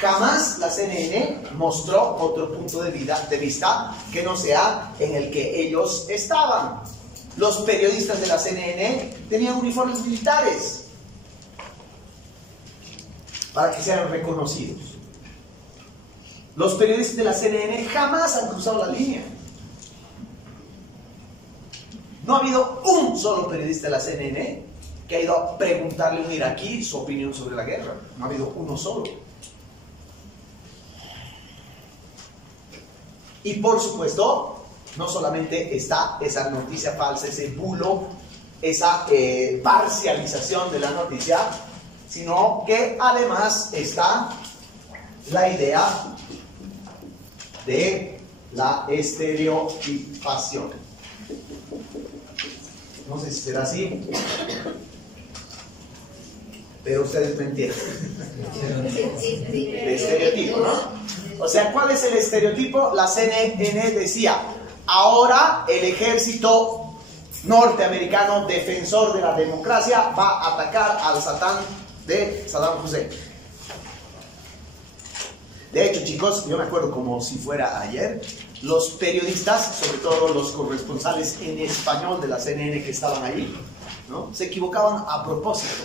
Jamás la CNN mostró otro punto de vista que no sea en el que ellos estaban. Los periodistas de la CNN tenían uniformes militares para que sean reconocidos. Los periodistas de la CNN jamás han cruzado la línea. No ha habido un solo periodista de la CNN que ha ido a preguntarle a un iraquí su opinión sobre la guerra. No ha habido uno solo. Y por supuesto, no solamente está esa noticia falsa, ese bulo, esa parcialización de la noticia, sino que además está la idea de la estereotipación. No sé si será así, pero ustedes me entienden. El estereotipo, ¿no? O sea, ¿cuál es el estereotipo? La CNN decía, ahora el ejército norteamericano defensor de la democracia va a atacar al Satán de Saddam Hussein. De hecho, chicos, yo me acuerdo como si fuera ayer, los periodistas, sobre todo los corresponsales en español de la CNN que estaban ahí, ¿no?, se equivocaban a propósito.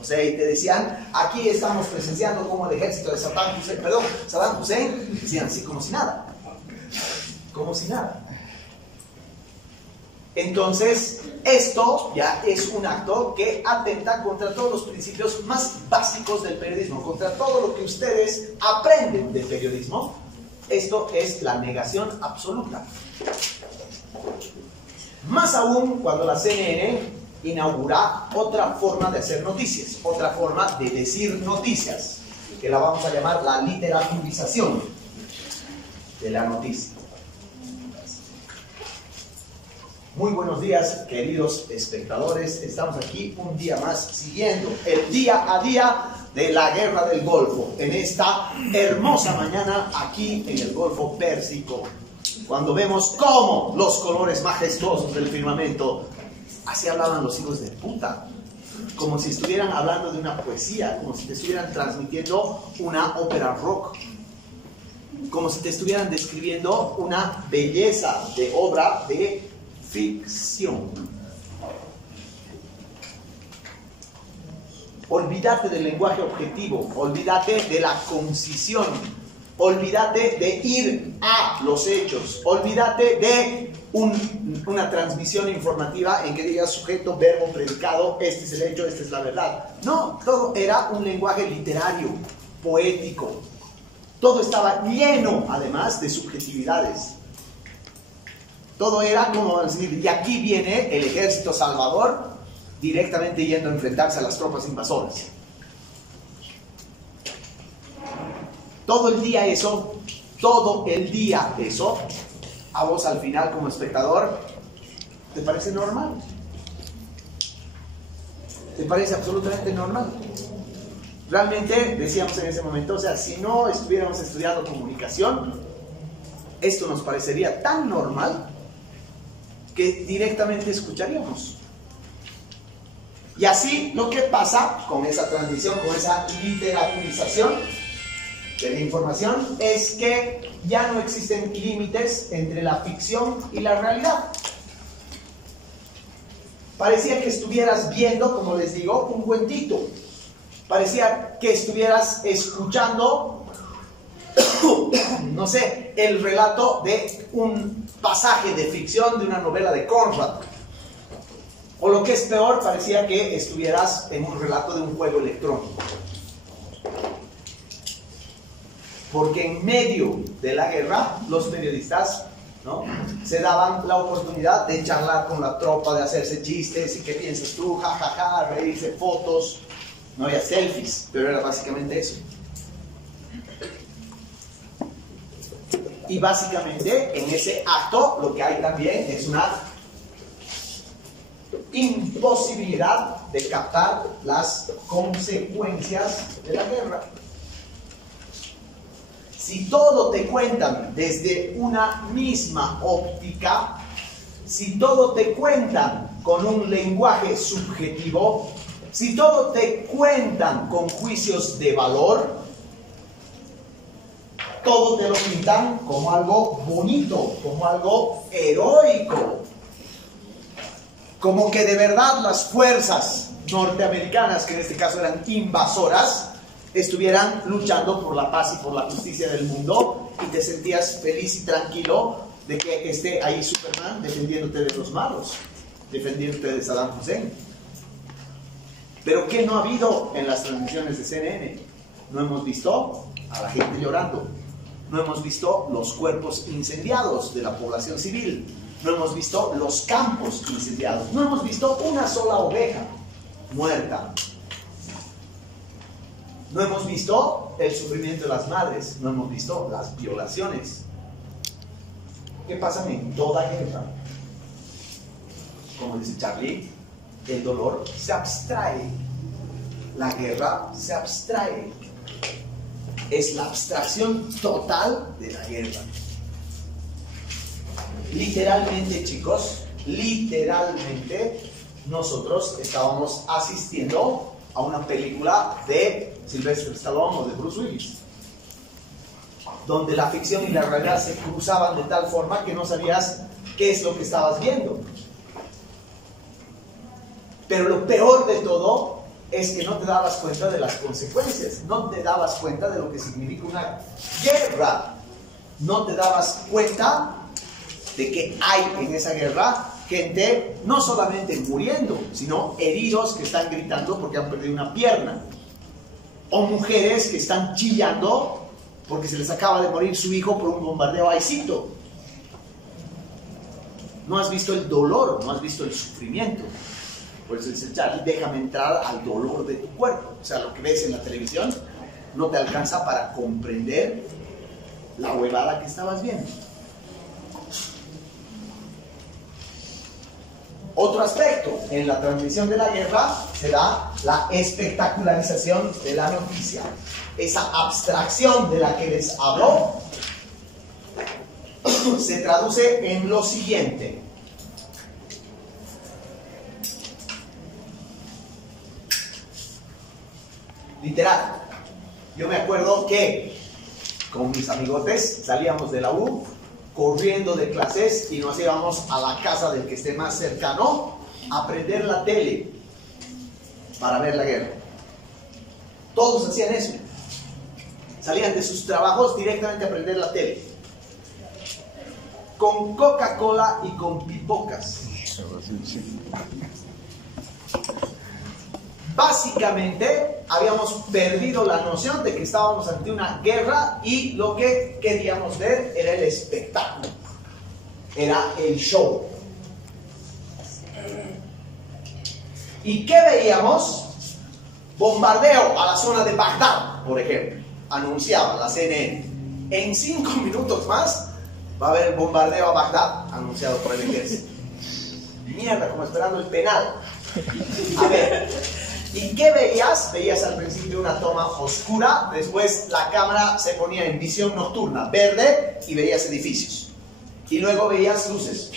O sea, y te decían, aquí estamos presenciando como el ejército de Saddam Hussein, decían así como si nada. Como si nada. Entonces, esto ya es un acto que atenta contra todos los principios más básicos del periodismo, contra todo lo que ustedes aprenden del periodismo. Esto es la negación absoluta. Más aún cuando la CNN inaugura otra forma de hacer noticias, otra forma de decir noticias, que la vamos a llamar la literaturización de la noticia. Muy buenos días, queridos espectadores. Estamos aquí un día más siguiendo el día a día de la Guerra del Golfo, en esta hermosa mañana aquí en el Golfo Pérsico, cuando vemos cómo los colores majestuosos del firmamento, así hablaban los hijos de puta, como si estuvieran hablando de una poesía, como si te estuvieran transmitiendo una ópera rock, como si te estuvieran describiendo una belleza de obra de ficción. Olvídate del lenguaje objetivo, olvídate de la concisión, olvídate de ir a los hechos, olvídate de una transmisión informativa en que digas sujeto, verbo, predicado, este es el hecho, esta es la verdad. No, todo era un lenguaje literario, poético. Todo estaba lleno, además, de subjetividades. Todo era como decir, y aquí viene el ejército salvador directamente yendo a enfrentarse a las tropas invasoras. Todo el día eso, a vos al final como espectador, ¿te parece normal? ¿Te parece absolutamente normal? Realmente, decíamos en ese momento, o sea, si no estuviéramos estudiando comunicación, esto nos parecería tan normal que directamente escucharíamos. Y así lo que pasa con esa transmisión, con esa literaturización de la información, es que ya no existen límites entre la ficción y la realidad. Parecía que estuvieras viendo, como les digo, un cuentito. Parecía que estuvieras escuchando, no sé, el relato de un pasaje de ficción de una novela de Conrad. O lo que es peor, parecía que estuvieras en un relato de un juego electrónico. Porque en medio de la guerra, los periodistas, ¿no?, se daban la oportunidad de charlar con la tropa, de hacerse chistes, y qué piensas tú, jajaja, reírse, fotos. No había selfies, pero era básicamente eso. Y básicamente en ese acto lo que hay también es una imposibilidad de captar las consecuencias de la guerra. Si todo te cuentan desde una misma óptica, si todo te cuentan con un lenguaje subjetivo, si todo te cuentan con juicios de valor, todo te lo pintan como algo bonito, como algo heroico, como que de verdad las fuerzas norteamericanas, que en este caso eran invasoras, estuvieran luchando por la paz y por la justicia del mundo, y te sentías feliz y tranquilo de que esté ahí Superman defendiéndote de los malos, defendiéndote de Saddam Hussein. Pero ¿qué no ha habido en las transmisiones de CNN? No hemos visto a la gente llorando, no hemos visto los cuerpos incendiados de la población civil, no hemos visto los campos incendiados, no hemos visto una sola oveja muerta, no hemos visto el sufrimiento de las madres, no hemos visto las violaciones. ¿Qué pasa en toda guerra? Como dice Charlie, el dolor se abstrae, la guerra se abstrae, es la abstracción total de la guerra. Literalmente, chicos, literalmente nosotros estábamos asistiendo a una película de Sylvester Stallone o de Bruce Willis, donde la ficción y la realidad se cruzaban de tal forma que no sabías qué es lo que estabas viendo. Pero lo peor de todo es que no te dabas cuenta de las consecuencias, no te dabas cuenta de lo que significa una guerra, no te dabas cuenta de que hay en esa guerra gente no solamente muriendo, sino heridos que están gritando porque han perdido una pierna, o mujeres que están chillando porque se les acaba de morir su hijo por un bombardeo aicito. No has visto el dolor, no has visto el sufrimiento. Por eso dice Charlie, déjame entrar al dolor de tu cuerpo. O sea, lo que ves en la televisión no te alcanza para comprender la huevada que estabas viendo. Otro aspecto en la transmisión de la guerra se da la espectacularización de la noticia. Esa abstracción de la que les hablo se traduce en lo siguiente. Literal. Yo me acuerdo que con mis amigotes salíamos de la U corriendo de clases y nos íbamos a la casa del que esté más cercano a prender la tele para ver la guerra. Todos hacían eso. Salían de sus trabajos directamente a prender la tele. Con Coca-Cola y con pipocas. Básicamente habíamos perdido la noción de que estábamos ante una guerra y lo que queríamos ver era el espectáculo, era el show. ¿Y qué veíamos? Bombardeo a la zona de Bagdad, por ejemplo, anunciaba la CNN. En 5 minutos más va a haber el bombardeo a Bagdad, anunciado por el ejército. Mierda, como esperando el penal. A ver, ¿y qué veías? Veías al principio una toma oscura, después la cámara se ponía en visión nocturna, verde, y veías edificios. Y luego veías luces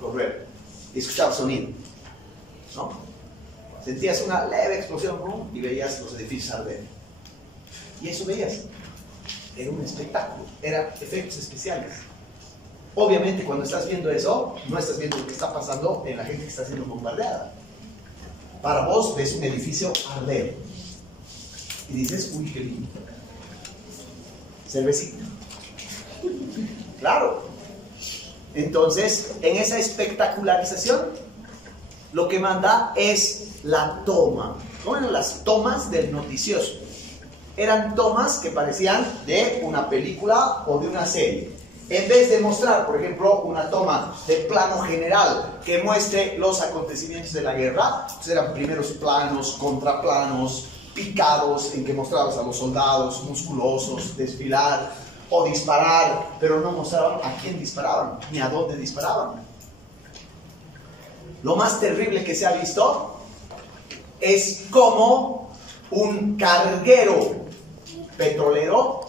correr y escuchabas sonido, ¿no? Sentías una leve explosión, ¿no? Y veías los edificios arder. Y eso veías. Era un espectáculo, eran efectos especiales. Obviamente cuando estás viendo eso, no estás viendo lo que está pasando en la gente que está siendo bombardeada. Para vos ves un edificio arder y dices, uy, qué lindo. Cervecita. Claro. Entonces, en esa espectacularización, lo que manda es la toma. No eran las tomas del noticioso. Eran tomas que parecían de una película o de una serie. En vez de mostrar, por ejemplo, una toma de plano general que muestre los acontecimientos de la guerra, pues eran primeros planos, contraplanos, picados, en que mostrabas a los soldados musculosos desfilar o disparar, pero no mostraban a quién disparaban ni a dónde disparaban. Lo más terrible que se ha visto es cómo un carguero petrolero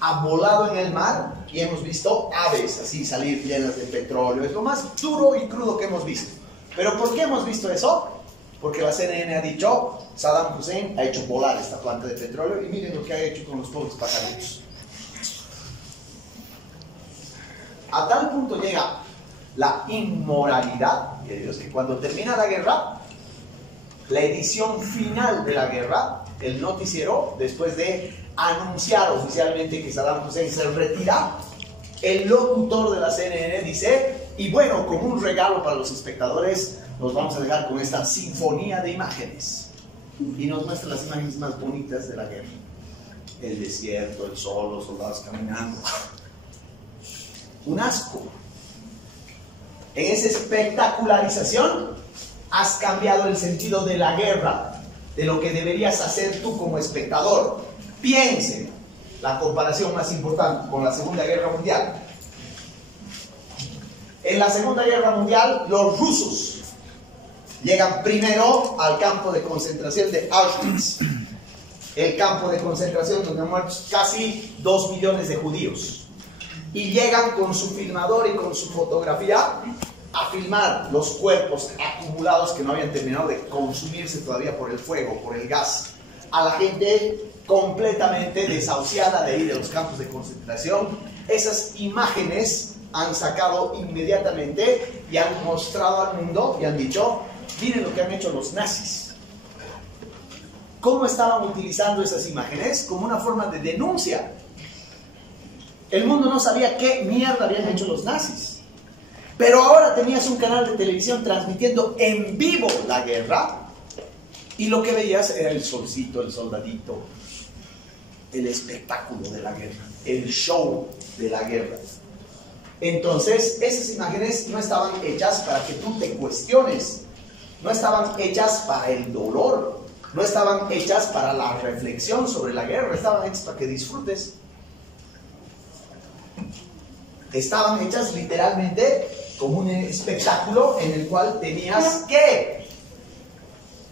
ha volado en el mar y hemos visto aves así salir llenas de petróleo. Es lo más duro y crudo que hemos visto. ¿Pero por qué hemos visto eso? Porque la CNN ha dicho, Saddam Hussein ha hecho volar esta planta de petróleo y miren lo que ha hecho con los pobres pajaritos. A tal punto llega la inmoralidad de Dios que cuando termina la guerra, la edición final de la guerra, el noticiero, después de anunciar oficialmente que Saddam Hussein se retira, el locutor de la CNN dice, y bueno, como un regalo para los espectadores, nos vamos a dejar con esta sinfonía de imágenes. Y nos muestra las imágenes más bonitas de la guerra. El desierto, el sol, los soldados caminando. Un asco. En esa espectacularización has cambiado el sentido de la guerra, de lo que deberías hacer tú como espectador. Piensen, la comparación más importante con la Segunda Guerra Mundial. En la Segunda Guerra Mundial, los rusos llegan primero al campo de concentración de Auschwitz, el campo de concentración donde han muerto casi 2 millones de judíos. Y llegan con su filmador y con su fotografía a filmar los cuerpos acumulados que no habían terminado de consumirse todavía por el fuego, por el gas. A la gente completamente desahuciada de ahí de los campos de concentración. Esas imágenes han sacado inmediatamente y han mostrado al mundo y han dicho, miren lo que han hecho los nazis. ¿Cómo estaban utilizando esas imágenes? Como una forma de denuncia. El mundo no sabía qué mierda habían hecho los nazis. Pero ahora tenías un canal de televisión transmitiendo en vivo la guerra y lo que veías era el solcito, el soldadito, el espectáculo de la guerra, el show de la guerra. Entonces, esas imágenes no estaban hechas para que tú te cuestiones, no estaban hechas para el dolor, no estaban hechas para la reflexión sobre la guerra, estaban hechas para que disfrutes. Estaban hechas literalmente como un espectáculo en el cual tenías que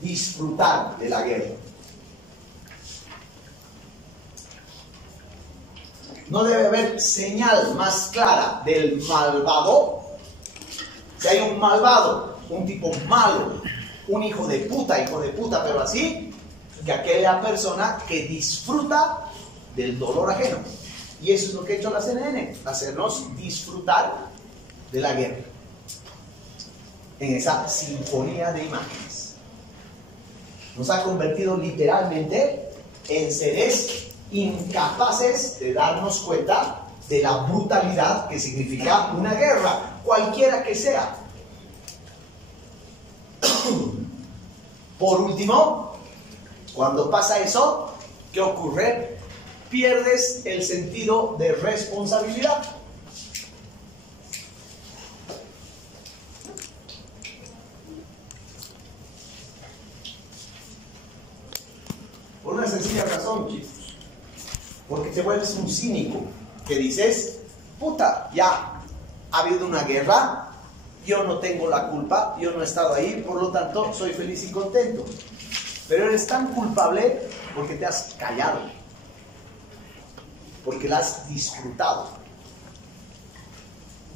disfrutar de la guerra. No debe haber señal más clara del malvado. Si hay un malvado, un tipo malo, un hijo de puta, pero así, que aquella persona que disfruta del dolor ajeno. Y eso es lo que ha hecho la CNN, hacernos disfrutar de la guerra en esa sinfonía de imágenes. Nos ha convertido literalmente en seres incapaces de darnos cuenta de la brutalidad que significa una guerra, cualquiera que sea. Por último, cuando pasa eso, ¿qué ocurre? Pierdes el sentido de responsabilidad. Por una sencilla razón, chicos. Porque te vuelves un cínico que dices, puta, ya ha habido una guerra, yo no tengo la culpa, yo no he estado ahí, por lo tanto soy feliz y contento. Pero eres tan culpable porque te has callado, porque la has disfrutado.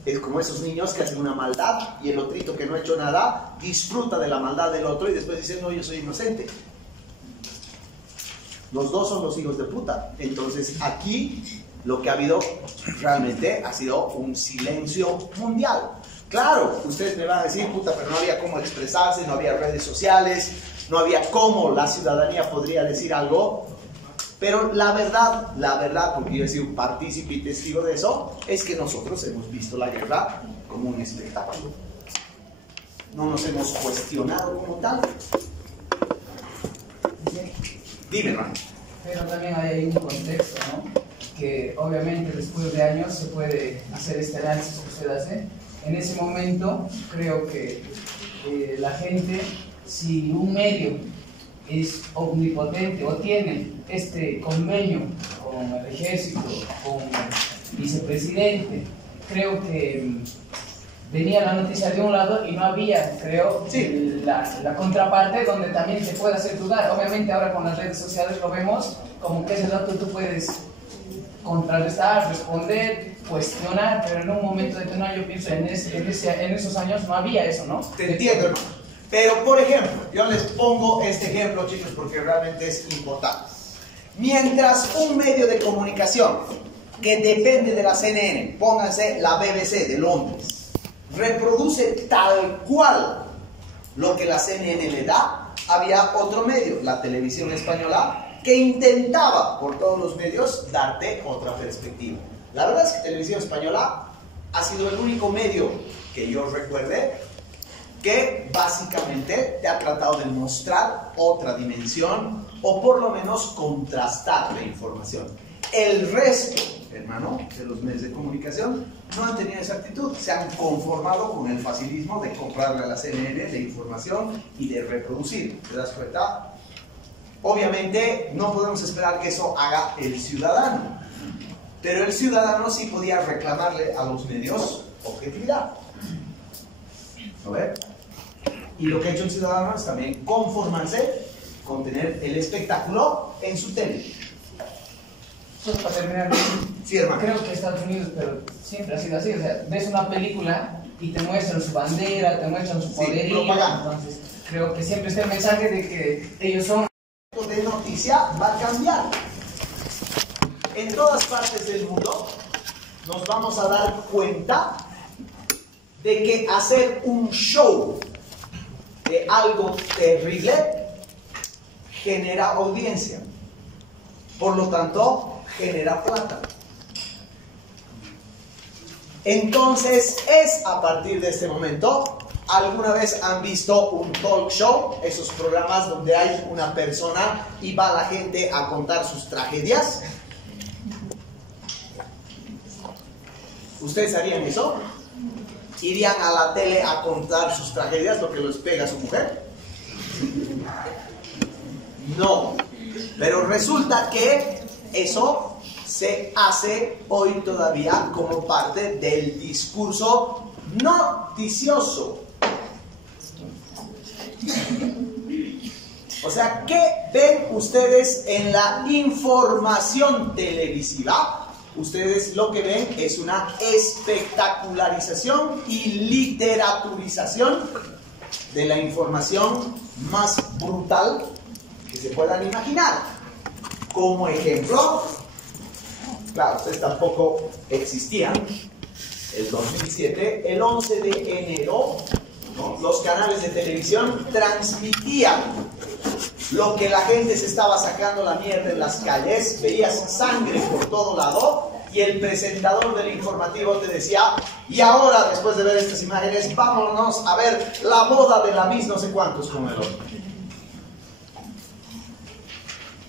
Es como esos niños que hacen una maldad y el otrito que no ha hecho nada disfruta de la maldad del otro y después dice, no, yo soy inocente. Los dos son los hijos de puta. Entonces aquí lo que ha habido realmente ha sido un silencio mundial. Claro, ustedes me van a decir, puta, pero no había cómo expresarse, no había redes sociales, no había cómo la ciudadanía podría decir algo. Pero la verdad, porque yo he sido partícipe y testigo de eso, es que nosotros hemos visto la guerra como un espectáculo. No nos hemos cuestionado como tal. Dime, Ran. Pero también hay un contexto, ¿no? Que obviamente después de años se puede hacer este análisis que usted hace. En ese momento creo que la gente, si un medio es omnipotente o tiene este convenio con el ejército, con el vicepresidente, creo que venía la noticia de un lado y no había, creo, sí, la contraparte donde también te puede hacer dudar. Obviamente ahora con las redes sociales lo vemos como que ese dato tú puedes contrarrestar, responder, cuestionar, pero en un momento determinado yo pienso en esos años no había eso, ¿no? Te entiendo, hermano. Pero, por ejemplo, yo les pongo este ejemplo, chicos, porque realmente es importante. Mientras un medio de comunicación que depende de la CNN, pónganse la BBC de Londres, reproduce tal cual lo que la CNN le da, había otro medio, la televisión española, que intentaba por todos los medios darte otra perspectiva. La verdad es que Televisión Española ha sido el único medio que yo recuerde que básicamente te ha tratado de mostrar otra dimensión o por lo menos contrastar la información. El resto, hermano, de los medios de comunicación no han tenido esa actitud, se han conformado con el facilismo de comprarle a la CNN de información y de reproducir. ¿Te das cuenta? Obviamente no podemos esperar que eso haga el ciudadano, pero el ciudadano sí podía reclamarle a los medios objetividad. ¿No ve? Y lo que ha hecho el ciudadano es también conformarse con tener el espectáculo en su tele. Solo para terminar, sí, hermano. Creo que Estados Unidos, pero siempre ha sido así, o sea, ves una película y te muestran su bandera, te muestran su poderío, sí, entonces creo que siempre está el mensaje de que ellos son... de noticia va a cambiar. En todas partes del mundo nos vamos a dar cuenta de que hacer un show de algo terrible genera audiencia, por lo tanto genera plata. Entonces es a partir de este momento. ¿Alguna vez han visto un talk show? Esos programas donde hay una persona y va la gente a contar sus tragedias. ¿Ustedes harían eso? ¿Irían a la tele a contar sus tragedias, lo que les pega a su mujer? No. Pero resulta que eso se hace hoy todavía como parte del discurso noticioso. O sea, ¿qué ven ustedes en la información televisiva? Ustedes lo que ven es una espectacularización y literaturización de la información más brutal que se puedan imaginar. Como ejemplo, claro, ustedes tampoco existían. El 2007, el 11 de enero, ¿no?, los canales de televisión transmitían lo que la gente se estaba sacando la mierda en las calles, veías sangre por todo lado y el presentador del informativo te decía: y ahora, después de ver estas imágenes, vámonos a ver la boda de la Miss no sé cuántos con el otro.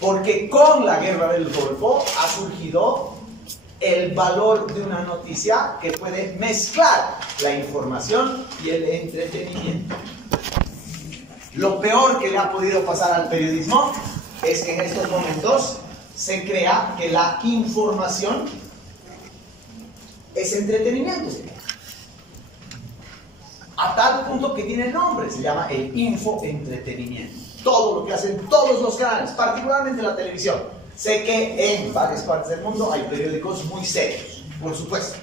Porque con la guerra del Golfo ha surgido el valor de una noticia que puede mezclar la información y el entretenimiento. Lo peor que le ha podido pasar al periodismo es que en estos momentos se crea que la información es entretenimiento. A tal punto que tiene nombre, se llama el infoentretenimiento. Todo lo que hacen todos los canales, particularmente la televisión. Sé que en varias partes del mundo hay periódicos muy serios, por supuesto.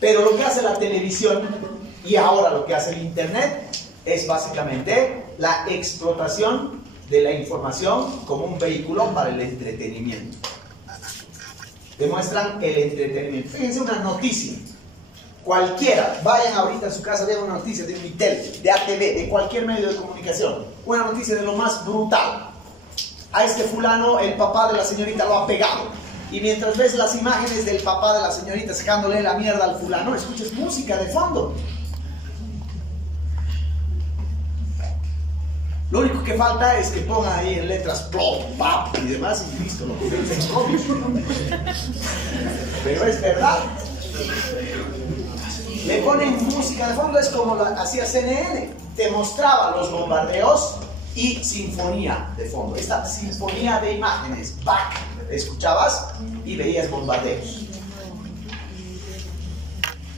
Pero lo que hace la televisión y ahora lo que hace el internet es básicamente la explotación de la información como un vehículo para el entretenimiento. Demuestran el entretenimiento. Fíjense una noticia. Cualquiera, vayan ahorita a su casa, vean una noticia de Unitel, de ATV, de cualquier medio de comunicación. Una noticia de lo más brutal. A este fulano, el papá de la señorita lo ha pegado. Y mientras ves las imágenes del papá de la señorita sacándole la mierda al fulano, escuchas música de fondo. Lo único que falta es que pongan ahí en letras plop, pap y demás y listo, lo convierten en cómic. Pero es verdad. Le ponen música de fondo, es como hacía CNN. Te mostraba los bombardeos y sinfonía de fondo. Esta sinfonía de imágenes, back, escuchabas y veías bombardeos.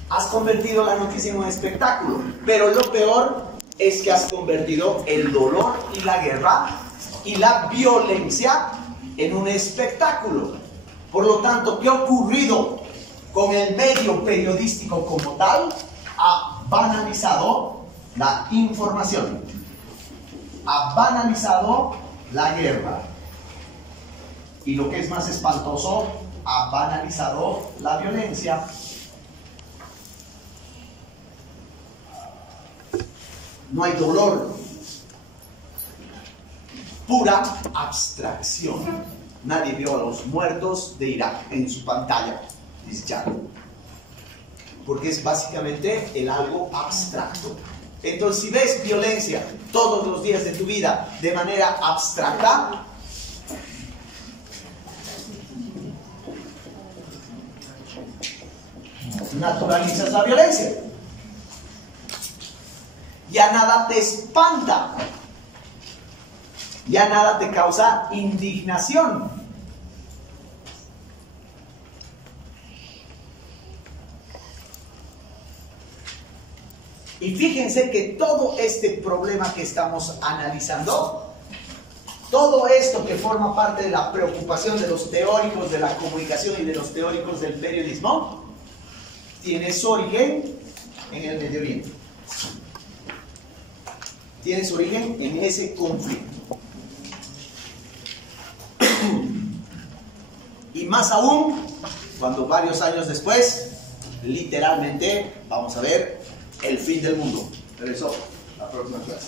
Has convertido la noticia en un espectáculo, pero lo peor es que has convertido el dolor y la guerra y la violencia en un espectáculo. Por lo tanto, ¿qué ha ocurrido con el medio periodístico como tal? Ha banalizado la información, ha banalizado la guerra y, lo que es más espantoso, ha banalizado la violencia. No hay dolor, pura abstracción. Nadie vio a los muertos de Irak en su pantalla, dice Charo, porque es básicamente el algo abstracto. Entonces, si ves violencia todos los días de tu vida de manera abstracta, naturalizas la violencia. Ya nada te espanta, ya nada te causa indignación. Y fíjense que todo este problema que estamos analizando, todo esto que forma parte de la preocupación de los teóricos de la comunicación y de los teóricos del periodismo, tiene su origen en el Medio Oriente. Tiene su origen en ese conflicto. Y más aún, cuando varios años después, literalmente, vamos a ver el fin del mundo. Pero eso, la próxima clase.